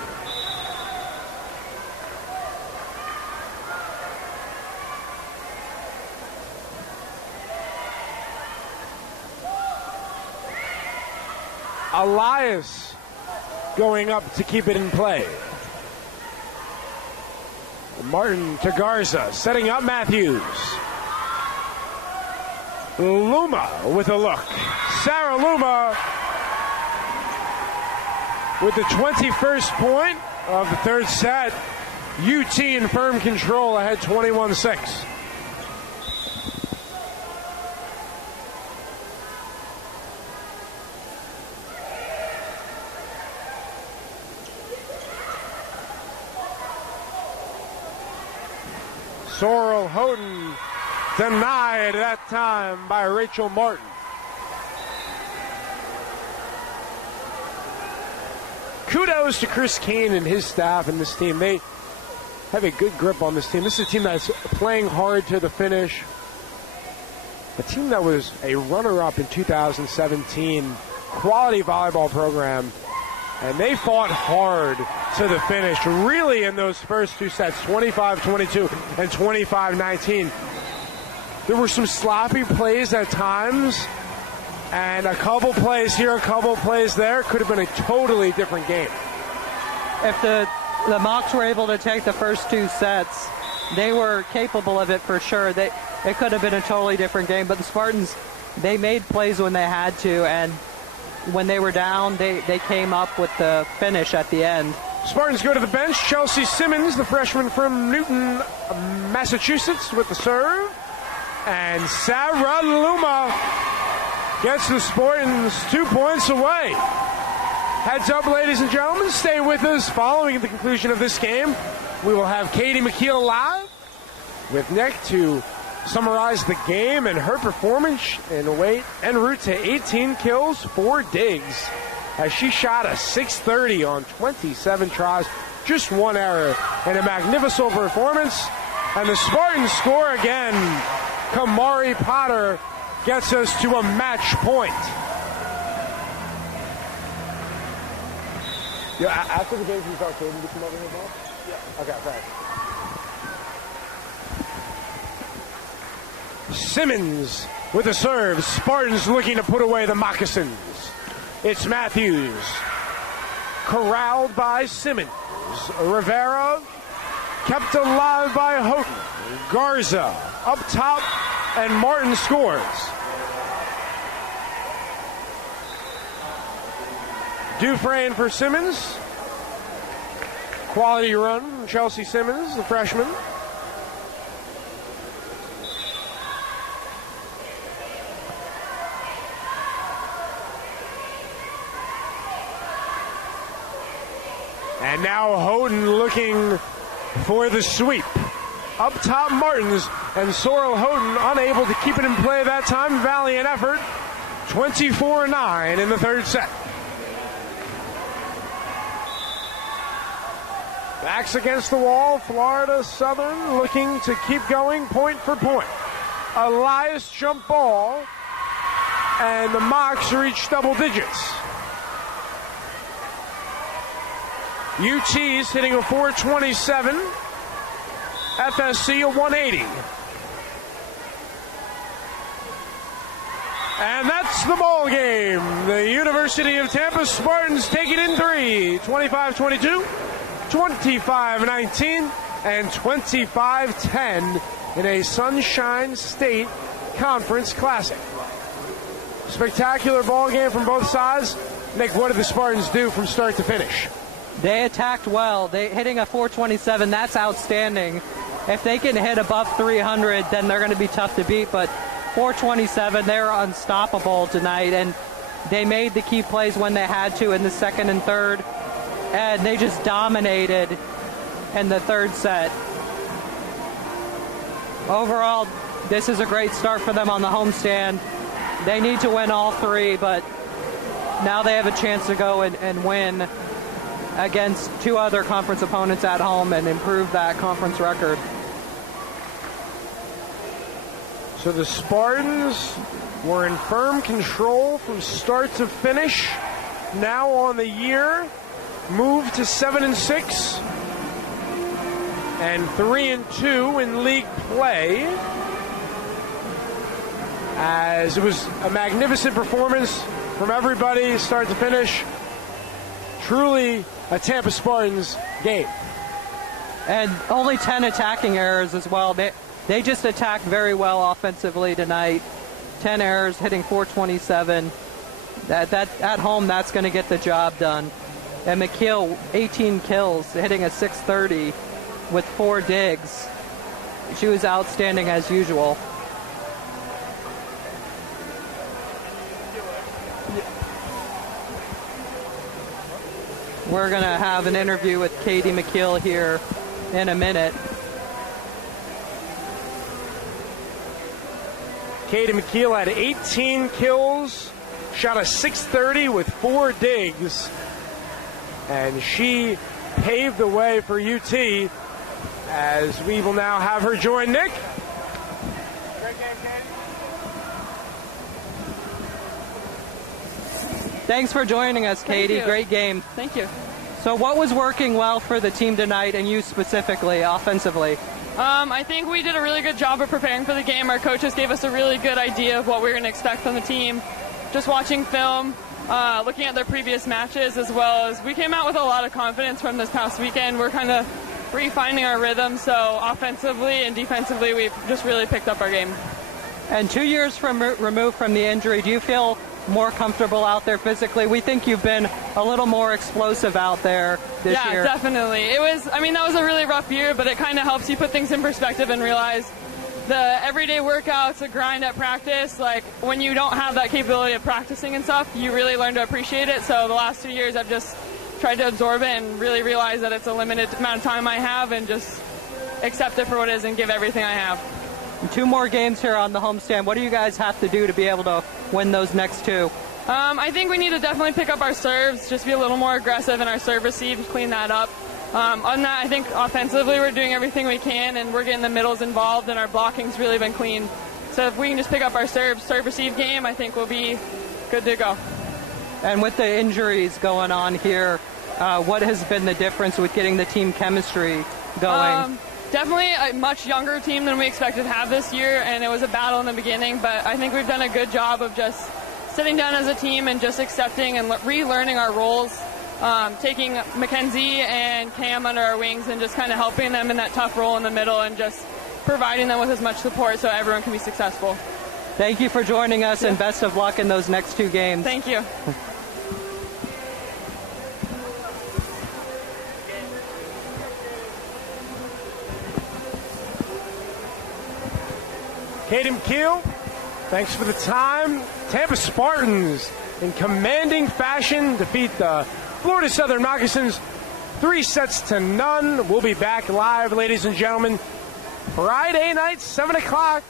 Elias going up to keep it in play. Martin to Garza, setting up Matthews. Luma with a look. Sarah Luma with the 21st point of the third set. UT in firm control, ahead 21-6. Sorrel Houghton denied that time by Rachel Martin. Kudos to Chris Kane and his staff and this team. They have a good grip on this team. This is a team that's playing hard to the finish. A team that was a runner-up in 2017, quality volleyball program, and they fought hard to the finish, really, in those first two sets, 25-22 and 25-19. There were some sloppy plays at times, and a couple plays here, a couple plays there. Could have been a totally different game. If the Mocs were able to take the first two sets, they were capable of it for sure. It could have been a totally different game, but the Spartans, they made plays when they had to, and when they were down, they came up with the finish at the end. Spartans go to the bench. Chelsea Simmons, the freshman from Newton, Massachusetts, with the serve. And Sarah Luma gets the Spartans 2 points away. Heads up, ladies and gentlemen. Stay with us. Following the conclusion of this game, we will have Katie McKeel live with Nick to summarize the game and her performance en route to 18 kills, 4 digs, as she shot a 630 on 27 tries, just 1 error, and a magnificent performance. And the Spartans score again. Kamari Potter gets us to a match point. Yeah, after the game, can you start Katie to come over here, Bob? Yeah. Okay, thanks. Simmons with a serve. Spartans looking to put away the Moccasins. It's Matthews. Corralled by Simmons. Rivera kept alive by Houghton. Garza up top, and Martin scores. Dufresne for Simmons. Quality run from Chelsea Simmons, the freshman. And now Houghton looking for the sweep. Up top, Martins, and Sorrel Houghton unable to keep it in play that time. Valiant effort. 24-9 in the third set. Backs against the wall. Florida Southern looking to keep going point for point. Elias jump ball, and the Mocs reach double digits. UT's hitting a 427. FSC a 180. And that's the ball game. The University of Tampa Spartans take it in 3. 25-22, 25-19, and 25-10 in a Sunshine State Conference Classic. Spectacular ball game from both sides. Nick, what did the Spartans do from start to finish? They attacked well. Hitting a 427, that's outstanding. If they can hit above 300, then they're going to be tough to beat. But 427, they're unstoppable tonight. And they made the key plays when they had to in the second and third. And they just dominated in the third set. Overall, this is a great start for them on the homestand. They need to win all three, but now they have a chance to go and win against two other conference opponents at home and improve that conference record. So the Spartans were in firm control from start to finish. Now on the year, moved to 7-6 and 3-2 in league play. As it was a magnificent performance from everybody, start to finish. Truly a Tampa Spartans game. And only 10 attacking errors as well. They just attacked very well offensively tonight. 10 errors, hitting 427. That at home, that's going to get the job done. And McKeel, 18 kills, hitting a 630 with 4 digs. She was outstanding as usual. We're going to have an interview with Katie McKeel here in a minute. Katie McKeel had 18 kills, shot a .630 with 4 digs, and she paved the way for UT as we will now have her join Nick. Great game, Katie. Thanks for joining us, Katie. Great game. Thank you. So what was working well for the team tonight, and you specifically, offensively? I think we did a really good job of preparing for the game. Our coaches gave us a really good idea of what we were going to expect from the team. Just watching film, looking at their previous matches, as well as we came out with a lot of confidence from this past weekend. We're kind of refining our rhythm, so offensively and defensively, we've just really picked up our game. And 2 years removed from the injury, do you feel more comfortable out there physically? We think you've been a little more explosive out there this year. Yeah, definitely. That was a really rough year, but it kind of helps you put things in perspective and realize the everyday workouts, a grind at practice, like when you don't have that capability of practicing and stuff, you really learn to appreciate it. So the last 2 years I've just tried to absorb it and really realize that it's a limited amount of time I have and just accept it for what it is and give everything I have. 2 more games here on the homestand. What do you guys have to do to be able to win those next 2? I think we need to definitely pick up our serves, just be a little more aggressive in our serve receive, clean that up. On that, I think offensively we're doing everything we can, and we're getting the middles involved, and our blocking's really been clean. So if we can just pick up our serve receive game, I think we'll be good to go. And with the injuries going on here, what has been the difference with getting the team chemistry going? Definitely a much younger team than we expected to have this year, and it was a battle in the beginning, but I think we've done a good job of just sitting down as a team and just accepting and relearning our roles, taking Mackenzie and Cam under our wings and just kind of helping them in that tough role in the middle and just providing them with as much support so everyone can be successful. Thank you for joining us, and best of luck in those next 2 games. Thank you. Katie McKeel, thanks for the time. Tampa Spartans, in commanding fashion, defeat the Florida Southern Moccasins 3-0. We'll be back live, ladies and gentlemen, Friday night, 7 o'clock,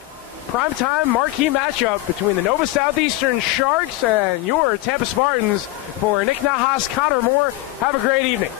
primetime marquee matchup between the Nova Southeastern Sharks and your Tampa Spartans. For Nick Nahas, Connor Moore, have a great evening.